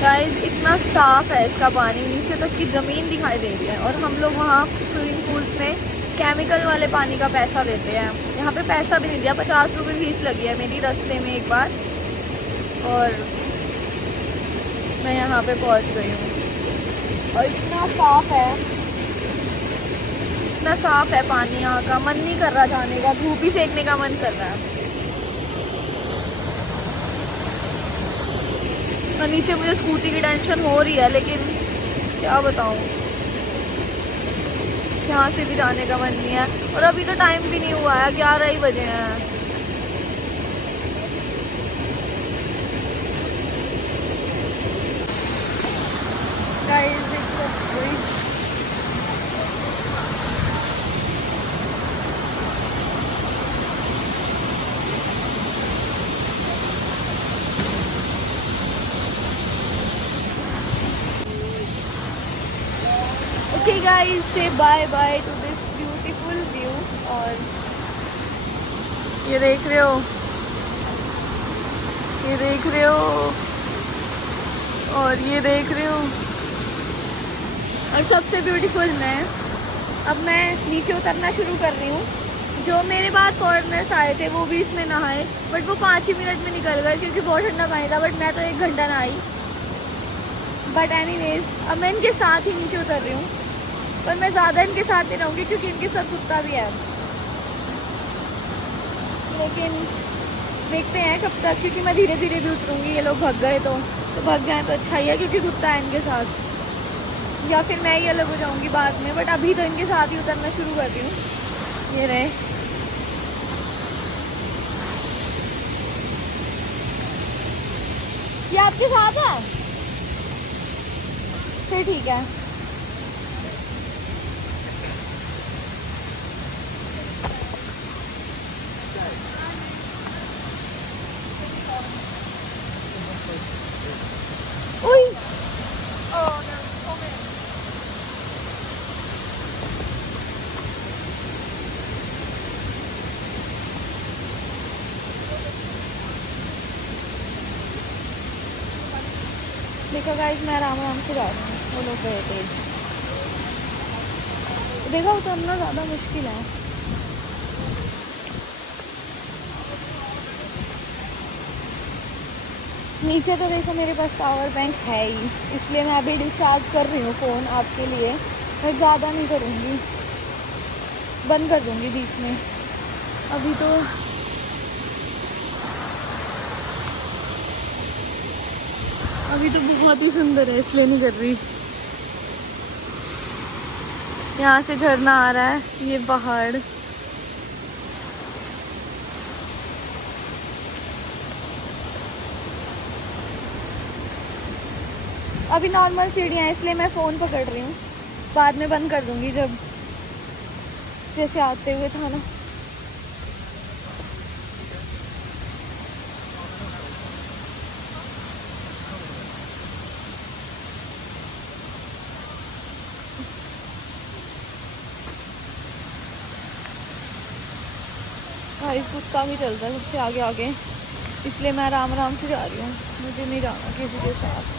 गाइस इतना साफ़ है इसका पानी, नीचे तक की ज़मीन दिखाई दे रही है। और हम लोग वहाँ स्विमिंग पूल्स में केमिकल वाले पानी का पैसा देते हैं, यहाँ पे पैसा भी नहीं दिया, 50 रुपये फीस लगी है मेरी रास्ते में एक बार, और मैं यहाँ पे पहुँच गई हूँ। और इतना साफ़ है, इतना साफ़ है पानी यहाँ का, मन नहीं कर रहा जाने का, धूप ही सेकने का मन कर रहा है। और नीचे मुझे स्कूटी की टेंशन हो रही है, लेकिन क्या बताऊँ, यहाँ से भी जाने का मन नहीं है। और अभी तो टाइम भी नहीं हुआ है, 11 ही बजे हैं। Guys, it's a bridge. Okay guys, say bye bye to this beautiful view। और ये देख रहे हो, ये देख रहे हो, और ये देख रहे हो, और सबसे ब्यूटीफुल मैं। अब मैं नीचे उतरना शुरू कर रही हूँ। जो मेरे बाद फॉरेनर्स आए थे वो भी इसमें नहाए, बट वो 5 ही मिनट में निकल गए क्योंकि बहुत ठंडा पानी था। बट मैं तो 1 घंटा नहाई। बट एनीवेज अब मैं इनके साथ ही नीचे उतर रही हूँ, पर मैं ज़्यादा इनके साथ नहीं रहूँगी क्योंकि इनके साथ कुत्ता भी है। लेकिन देखते हैं कब तक, क्योंकि मैं धीरे धीरे भी उतरूँगी। ये लोग भाग गए तो भाग जाए तो अच्छा ही है, क्योंकि कुत्ता है इनके साथ। या फिर मैं ही अलग हो जाऊँगी बाद में, बट अभी तो इनके साथ ही उतरना शुरू कर रही हूँ। ये रहे। ये आपके साथ है? फिर ठीक है। उई। देखो गाइस, मैं आराम आराम से जा रही हूँ, वो लोग गए तेज। देखो उतरना ज़्यादा मुश्किल है। नीचे तो देखो मेरे पास पावर बैंक है ही, इसलिए मैं अभी डिस्चार्ज कर रही हूँ फ़ोन आपके लिए। मैं ज़्यादा नहीं करूँगी, बंद कर दूँगी बीच में। अभी तो बहुत ही सुंदर है, इसलिए नहीं कर रही। यहाँ से झरना आ रहा है, ये पहाड़। अभी नॉर्मल सीढ़ियाँ हैं, इसलिए मैं फ़ोन पकड़ रही हूँ। बाद में बंद कर दूँगी जब जैसे आते हुए था ना। भाई कुत्ता भी चलता है सबसे आगे आगे, इसलिए मैं आराम आराम से जा रही हूँ। मुझे नहीं जाना किसी के साथ।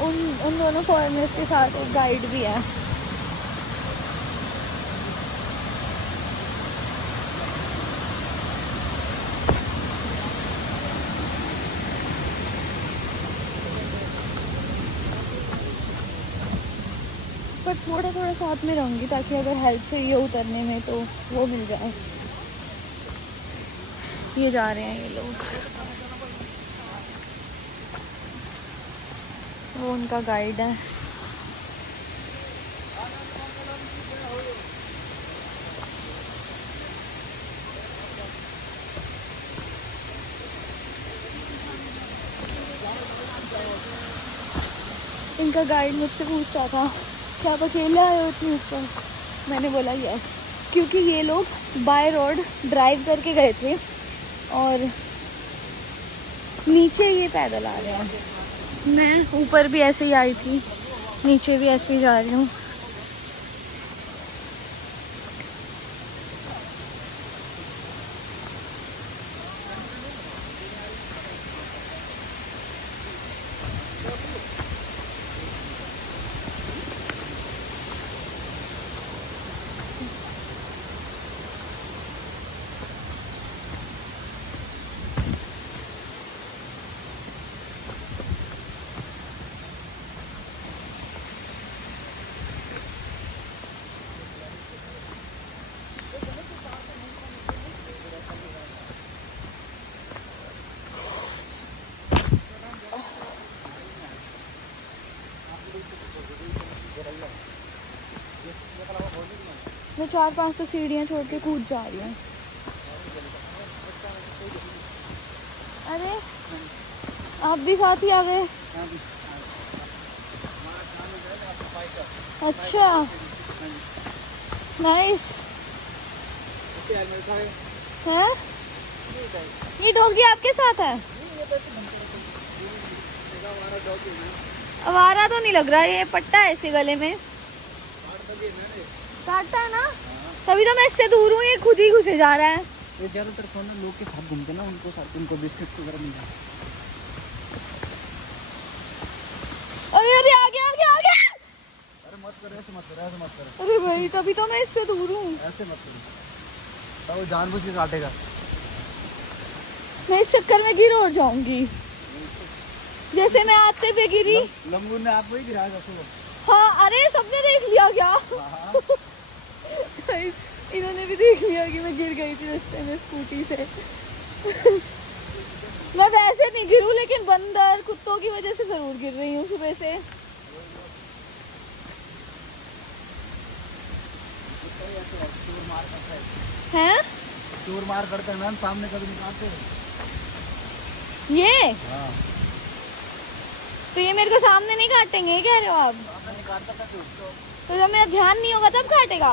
उन दोनों फॉरेनर्स के साथ एक गाइड भी है। पर थोड़ा थोड़ा साथ में रहूँगी ताकि अगर हेल्प चाहिए उतरने में तो वो मिल जाए। ये जा रहे हैं ये लोग, वो उनका गाइड है। इनका गाइड मुझसे पूछ रहा था क्या आप अकेले आए हो इतनी ऊपर। मैंने बोला यस, क्योंकि ये लोग बाय रोड ड्राइव करके गए थे और नीचे ये पैदल आ रहे हैं। मैं ऊपर भी ऐसे ही आई थी, नीचे भी ऐसे ही जा रही हूँ। मैं 4-5 तो सीढ़ियाँ छोड़ के कूद जा रही हूँ। अरे आप भी साथ ही आ गए? अच्छा, नाइस है। ये डॉगी आपके साथ है? आवारा तो नहीं लग रहा, ये पट्टा है इसके गले में। काटता है ना, तभी तो मैं इससे दूर हूँ, ये खुद ही घुसे जा रहा है। ये ज्यादातर फोन लोग के साथ घूमते ना, उनको बिस्किट वगैरह मिल जाए। अरे अरे आगे अरे भाई तभी तो मैं इससे दूर हूँ। ऐसे मत करो, वो जानबूझ के काटेगा। मैं इस चक्कर में गिर और जाऊंगी, जैसे मैं आते पे गिरी। लंगूर ने आपको ही गिराया था सुबह। हाँ अरे सबने देख लिया क्या? इन्होंने भी देख लिया कि मैं गिर गई थी रास्ते में स्कूटी से। मैं वैसे नहीं गिरूं, लेकिन बंदर कुत्तों की वजह से जरूर गिर रही हूँ सुबह से। हैं? चोर मार करते हैं मैम, सामने कभी निकालते हैं ये हाँ। तो ये मेरे को सामने नहीं काटेंगे, ये कह रहे हो आप? तो जब मेरा ध्यान नहीं होगा तब काटेगा।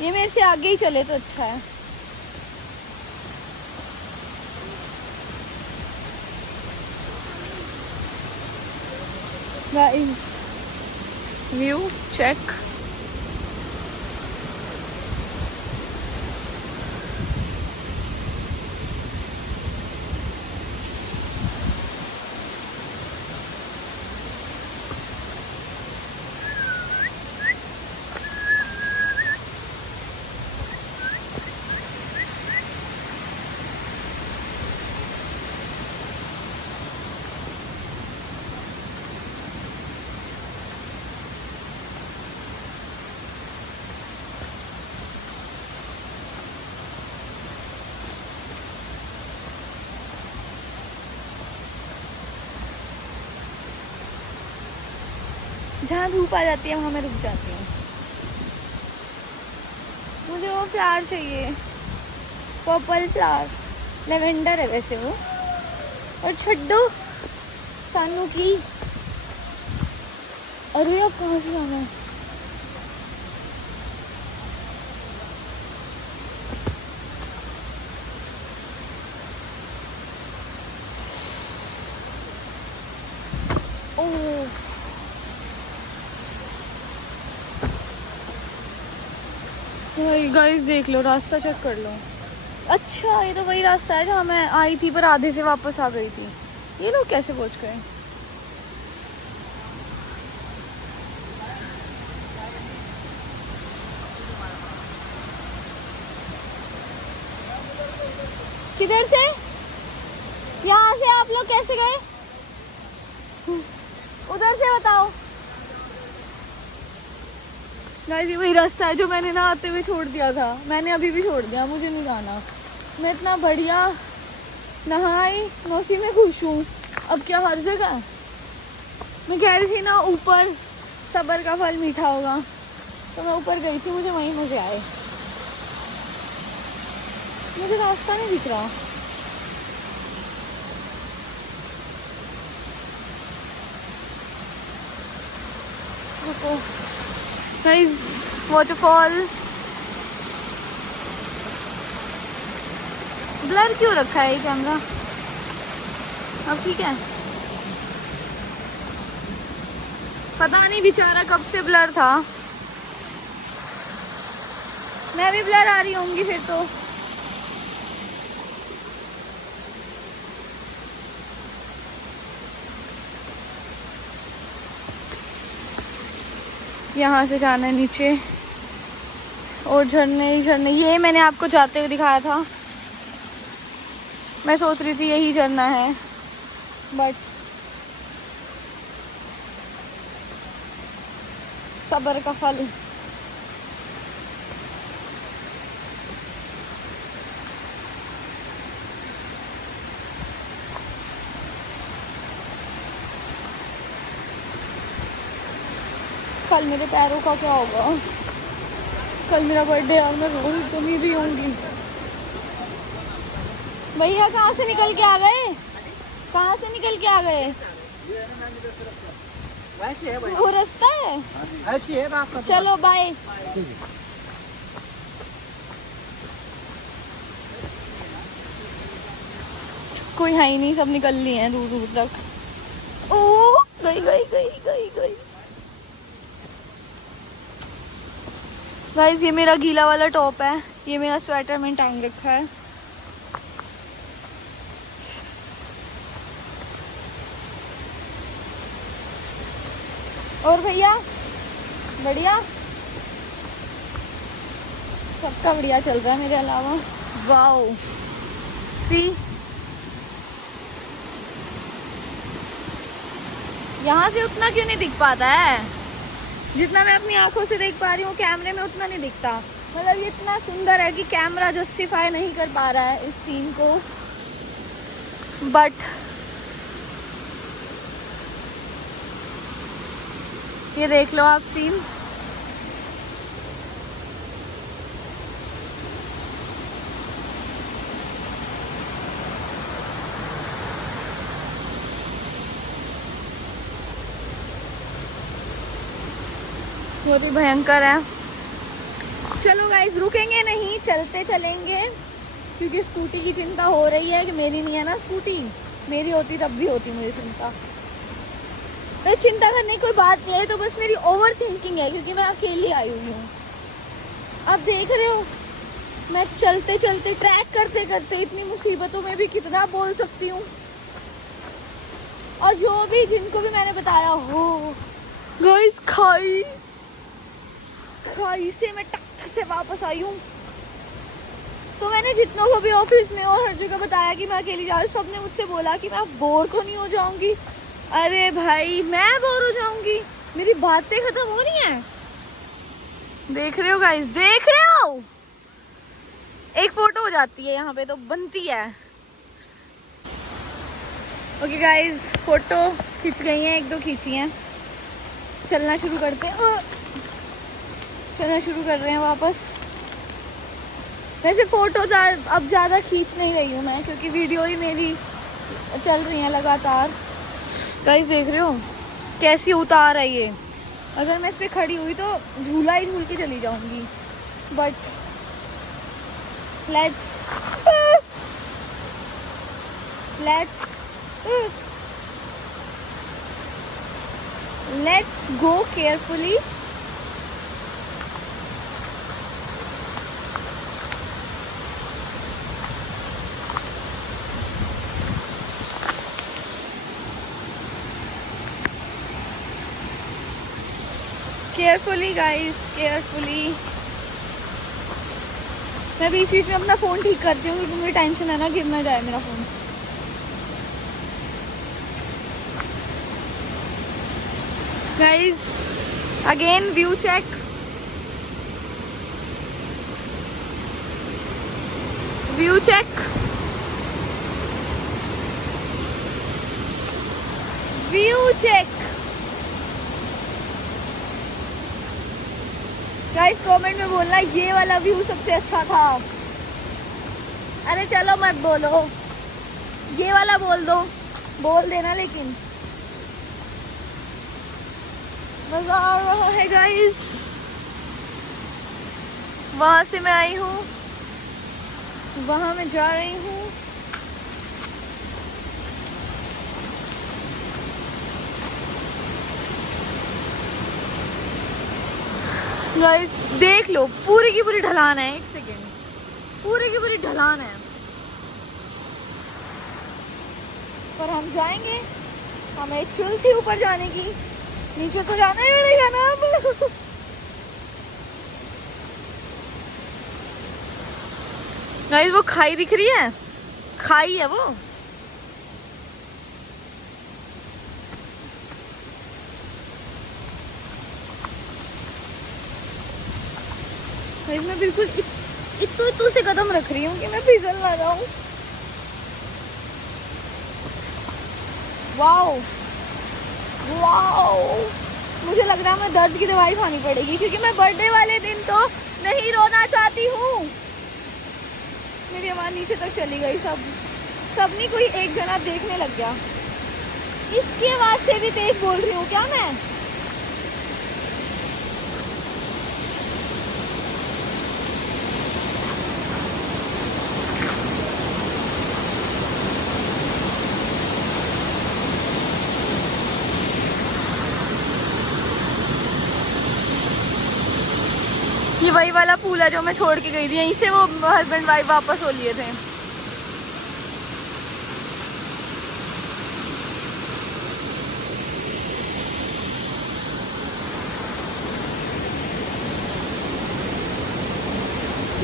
ये मेरे से आगे ही चले तो अच्छा है। Guys view check. जहाँ धूप आ जाती है वहाँ मैं रुक जाती हूँ। मुझे वो फ्लावर चाहिए, पर्पल फ्लावर, लेवेंडर है वैसे वो। और छड्डो सानू की। अरे अब कहाँ से जाना है? ओह गाइस देख लो, रास्ता चेक कर लो। अच्छा ये तो वही रास्ता है जहाँ मैं आई थी पर आधे से वापस आ गई थी। ये लोग कैसे पहुँच गए? किधर से? यहाँ से आप लोग कैसे गए? उधर से बताओ। गाइस ये वही रास्ता है जो मैंने ना आते हुए छोड़ दिया था। मैंने अभी भी छोड़ दिया, मुझे नहीं जाना। मैं इतना बढ़िया नहाई, मैं उसी में खुश हूँ। अब क्या हर जगह? मैं कह रही थी ना ऊपर सब्र का फल मीठा होगा, तो मैं ऊपर गई थी, मुझे वहीं मजे आए। मुझे रास्ता नहीं दिख रहा। रुको गाइस, वाटरफॉल ब्लर क्यों रखा है ये कैमरा? अब ठीक है। पता नहीं बेचारा कब से ब्लर था। मैं भी ब्लर आ रही होंगी फिर तो। यहाँ से जाना है नीचे और झरने ही झरने। ये मैंने आपको जाते हुए दिखाया था। मैं सोच रही थी यही झरना है, बट सब्र का फल। कल मेरे पैरों का क्या होगा? कल मेरा बर्थडे है, मैं रोज तो नहीं रही होंगी। भैया कहाँ से निकल के आ गए? कहाँ से निकल के आ गए? वैसे है वो रास्ता है, ऐसी है रास्ता। चलो बाय। कोई है ही नहीं, सब निकल लिए हैं दूर दूर तक। ओ गई गई गई गई गई। गाइस ये मेरा गीला वाला टॉप है, ये मेरा स्वेटर मैंने टांग रखा है। और भैया बढ़िया, सबका बढ़िया चल रहा है मेरे अलावा। वाओ, सी यहाँ से उतना क्यों नहीं दिख पाता है जितना मैं अपनी आंखों से देख पा रही हूँ, कैमरे में उतना नहीं दिखता। मतलब ये इतना सुंदर है कि कैमरा जस्टिफाई नहीं कर पा रहा है इस सीन को, बट ये देख लो आप सीन। बहुत ही भयंकर है। चलो गाइस, रुकेंगे नहीं, चलते चलेंगे, क्योंकि स्कूटी की चिंता हो रही है कि मेरी नहीं है ना स्कूटी। मेरी होती तब भी होती मुझे चिंता। तो चिंता करने की कोई बात नहीं है, तो बस मेरी ओवर थिंकिंग है, क्योंकि मैं अकेली आई हुई हूँ। अब देख रहे हो, मैं चलते चलते, ट्रैक करते करते इतनी मुसीबतों में भी कितना बोल सकती हूँ। और जो भी, जिनको भी मैंने बताया हो, गाइस खाई से मैं टक से वापस आई हूँ। तो मैंने जितनों को भी ऑफिस में और हर जगह बताया कि मैं अकेली जा रही हूँ, सबने मुझसे बोला कि मैं बोर को नहीं हो जाऊंगी। अरे भाई, मैं बोर हो जाऊंगी? मेरी बातें खत्म हो रही हैं। देख रहे हो गाइस, देख रहे हो? एक फोटो हो जाती है यहाँ पे तो बनती है। ओके गाइस, फोटो खींच गई हैं, एक दो खींची हैं। चलना शुरू करते हैं, चलना शुरू कर रहे हैं वापस। वैसे फोटोज अब ज़्यादा खींच नहीं रही हूँ मैं, क्योंकि वीडियो ही मेरी चल रही है लगातार। गाइस देख रहे हो कैसी उतार है ये? अगर मैं इस पे खड़ी हुई तो झूला ही झूल के चली जाऊंगी। But let's go carefully. Carefully guys, carefully. मैं बीच बीच में अपना फ़ोन ठीक करती हूँ, क्योंकि मुझे टेंशन है ना गिर ना जाए मेरा phone. Guys again view check. View check, view check. Guys comment में बोलना ये वाला व्यू सबसे अच्छा था। अरे चलो मत बोलो, ये वाला बोल दो, बोल देना। लेकिन मजा आ रहा है गाइस। वहां से मैं आई हूँ, वहां मैं जा रही हूँ। गाइस देख लो, पूरी की पूरी ढलान है। एक सेकेंड, पूरी की पूरी ढलान है, पर हम जाएंगे। हमें चुल थी ऊपर जाने की, नीचे तो जाना ही पड़ेगा ना अब। गाइस वो खाई दिख रही है, खाई है वो। मैं बिल्कुल इतू से कदम रख रही हूँ कि मैं फिसल ना जाऊँ। वाओ वाओ, मुझे लग रहा है मैं दर्द की दवाई खानी पड़ेगी, क्योंकि मैं बर्थडे वाले दिन तो नहीं रोना चाहती हूँ। मेरी आवाज़ नीचे तक चली गई। सबनी कोई एक जना देखने लग गया। इसकी आवाज़ से भी तेज बोल रही हूँ क्या मैं? ये वही वाला पूल है जो मैं छोड़ के गई थी, यहीं से वो हस्बैंड वाइफ वापस हो लिए थे।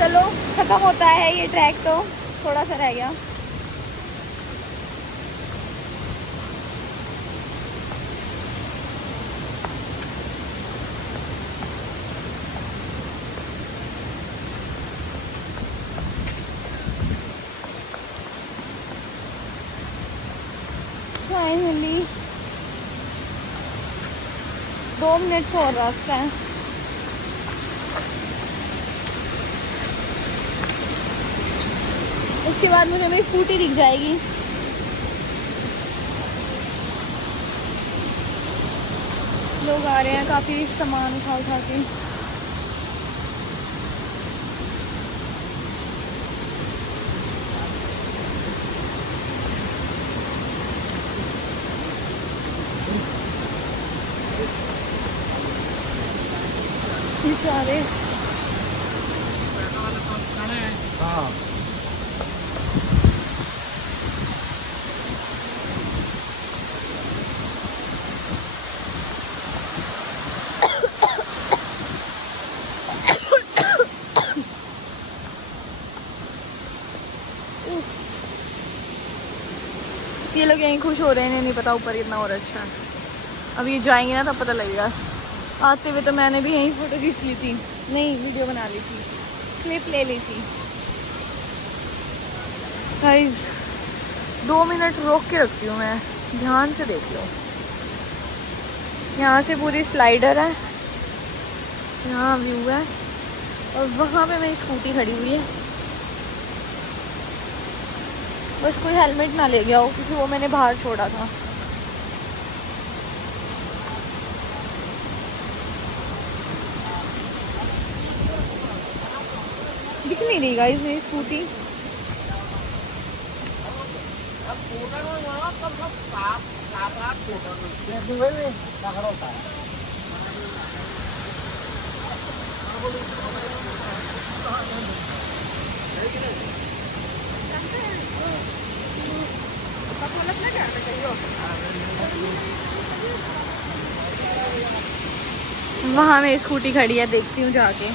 चलो खत्म होता है ये ट्रैक, तो थोड़ा सा रह गया। फाइनली 2 मिनट का और रास्ता है। उसके बाद मुझे मेरी स्कूटी दिख जाएगी। लोग आ रहे हैं काफ़ी सामान उठा उठा के। बेचारे हाँ ये लोग यहीं खुश हो रहे हैं, इन्हें नहीं पता ऊपर कितना और अच्छा है। अब ये जाएंगे ना तब पता लगेगा। आते हुए तो मैंने भी यहीं फ़ोटो खींच ली थी, नहीं वीडियो बना ली थी, क्लिप ले ली थी। गाइस 2 मिनट रोक के रखती हूँ मैं, ध्यान से देख लो। यहाँ से पूरी स्लाइडर है, यहाँ व्यू है, और वहाँ पे मेरी स्कूटी खड़ी हुई है। बस कोई हेलमेट ना ले गया हो, क्योंकि वो मैंने बाहर छोड़ा था। दिख नहीं रही गाइस मेरी स्कूटी। वहाँ मेरी स्कूटी खड़ी है, देखती हूँ जाके।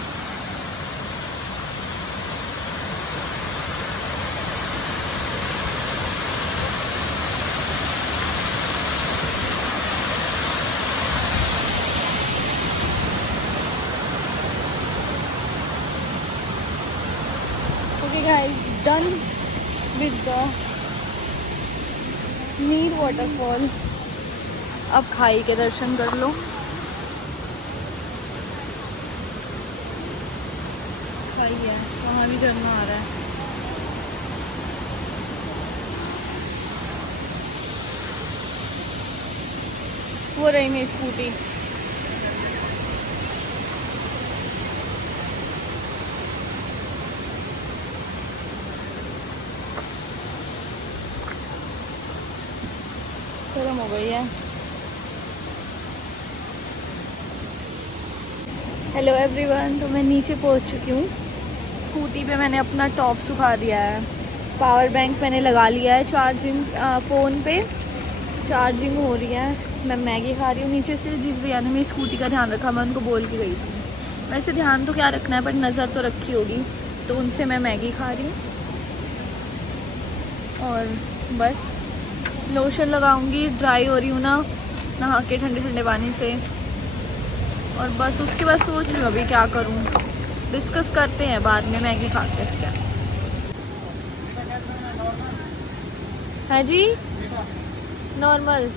Okay guys, done with the नीर वाटरफॉल। अब खाई के दर्शन कर लो। खाई है, वहाँ भी झरना आ रहा है। वो रही मेरी स्कूटी। खत्म हो गई है। हेलो एवरीवन, तो मैं नीचे पहुंच चुकी हूँ। स्कूटी पे मैंने अपना टॉप सुखा दिया है, पावर बैंक मैंने लगा लिया है, चार्जिंग फ़ोन पे चार्जिंग हो रही है। मैं मैगी खा रही हूँ नीचे से। जिस भैया ने मेरी स्कूटी का ध्यान रखा, मैं उनको बोल के गई थी। वैसे ध्यान तो क्या रखना है, पर नज़र तो रखी होगी, तो उनसे मैं मैगी खा रही हूँ। और बस लोशन लगाऊंगी, ड्राई हो रही हूँ ना नहा के ठंडे ठंडे पानी से। और बस उसके बाद सोच रही हूँ अभी क्या करूँ, डिस्कस करते हैं बाद में मैगी खाते हैं। क्या है जी? नॉर्मल।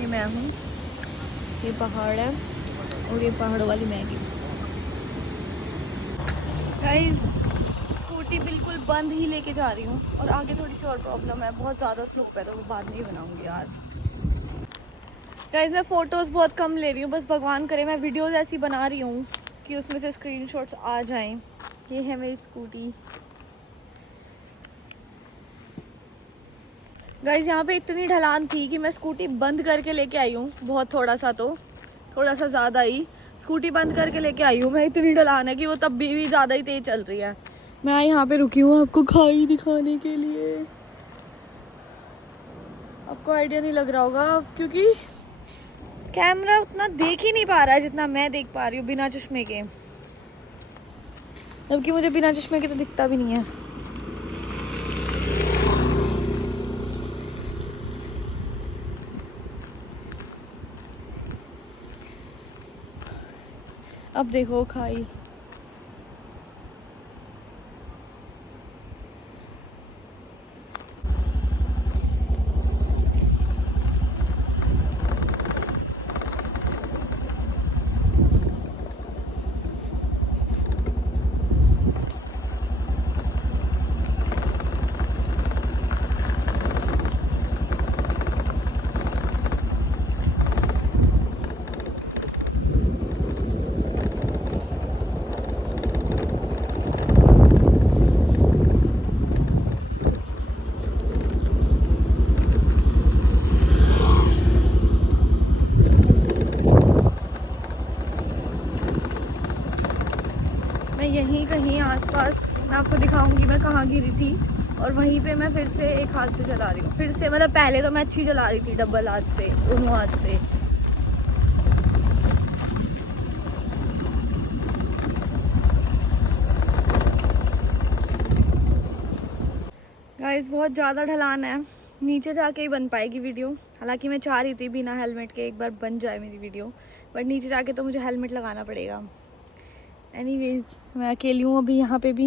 ये मैं हूँ, ये पहाड़ है, और ये पहाड़ों वाली मैगी। गाइस स्कूटी बिल्कुल बंद ही लेके जा रही हूँ, और आगे थोड़ी सी और प्रॉब्लम है, बहुत ज़्यादा स्लोप है, तो वो बाद में ही बनाऊंगी आज। गाइस मैं फ़ोटोज़ बहुत कम ले रही हूँ, बस भगवान करे मैं वीडियोज़ ऐसी बना रही हूँ कि उसमें से स्क्रीनशॉट्स आ जाएं। ये है मेरी स्कूटी। गाइस यहाँ पे इतनी ढलान थी कि मैं स्कूटी बंद करके लेके आई हूँ, बहुत थोड़ा सा ज़्यादा ही स्कूटी बंद करके लेके आई हूँ मैं। इतनी ढलान है कि वो तब भी ज़्यादा ही तेज चल रही है। मैं यहाँ पे रुकी हूँ आपको खाई दिखाने के लिए। आपको आइडिया नहीं लग रहा होगा क्योंकि कैमरा उतना देख ही नहीं पा रहा है जितना मैं देख पा रही हूँ बिना चश्मे के, जबकि मुझे बिना चश्मे के तो दिखता भी नहीं है। अब देखो खाई। मैं यहीं कहीं आसपास मैं आपको दिखाऊंगी मैं कहाँ गिरी थी, और वहीं पे मैं फिर से एक हाथ से चला रही हूँ। फिर से मतलब पहले तो मैं अच्छी चला रही थी डबल हाथ से, दोनों हाथ से। गाइस बहुत ज़्यादा ढलान है, नीचे जाके ही बन पाएगी वीडियो। हालांकि मैं चाह रही थी बिना हेलमेट के एक बार बन जाए मेरी वीडियो, बट नीचे जाके तो मुझे हेलमेट लगाना पड़ेगा। एनीवेज मैं अकेली हूँ अभी यहाँ पे भी।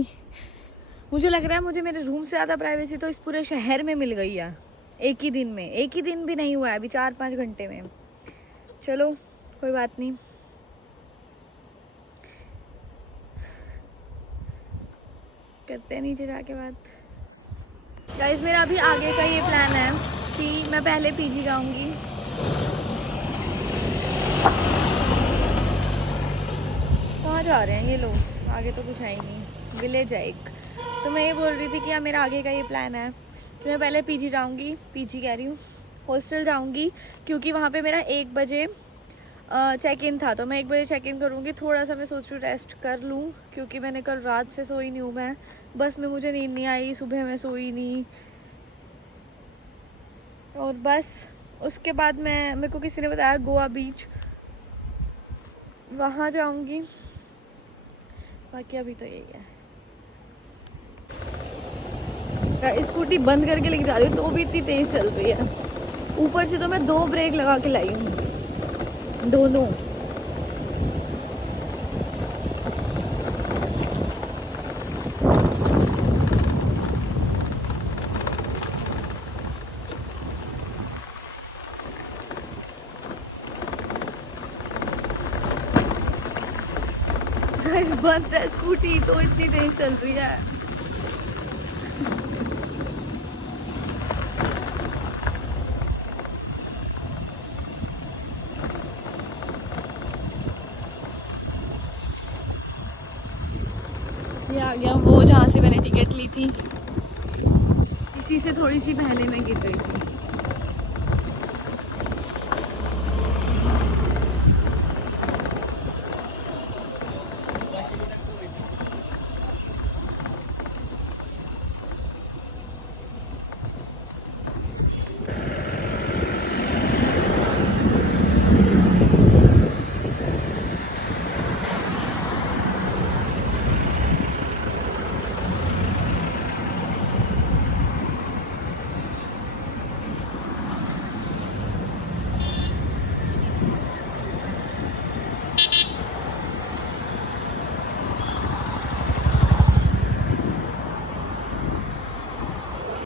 मुझे लग रहा है मुझे मेरे रूम से ज़्यादा प्राइवेसी तो इस पूरे शहर में मिल गई है एक ही दिन में। एक ही दिन भी नहीं हुआ है अभी, 4-5 घंटे में। चलो कोई बात नहीं, करते हैं नीचे जाके बात। गाइस मेरा अभी आगे का ये प्लान है कि मैं पहले पीजी जाऊंगी। कहाँ जा रहे हैं ये लोग? आगे तो कुछ है ही नहीं, विलेज है एक। तो मैं ये बोल रही थी कि यार मेरा आगे का ये प्लान है कि मैं पहले पीजी जाऊंगी, पीजी कह रही हूँ हॉस्टल जाऊंगी, क्योंकि वहाँ पे मेरा 1 बजे चेक इन था। तो मैं 1 बजे चेक इन करूँगी। थोड़ा सा मैं सोच रही हूँ रेस्ट कर लूँ, क्योंकि मैंने कल रात से सोई नहीं हूँ। मैं बस में मुझे नींद नहीं आई, सुबह मैं सोई नहीं। और बस उसके बाद मेरे को किसी ने बताया गोवा बीच, वहाँ जाऊँगी। बाकी अभी तो यही है। स्कूटी बंद करके लेके जा रही हूँ तो भी इतनी तेज चल रही है। ऊपर से तो मैं 2 ब्रेक लगा के लाई हूँ, दोनों। बंद है स्कूटी तो इतनी तेज चल रही है। ये आ गया वो जहाँ से मैंने टिकट ली थी, इसी से थोड़ी सी पहले मैं गिर गई थी।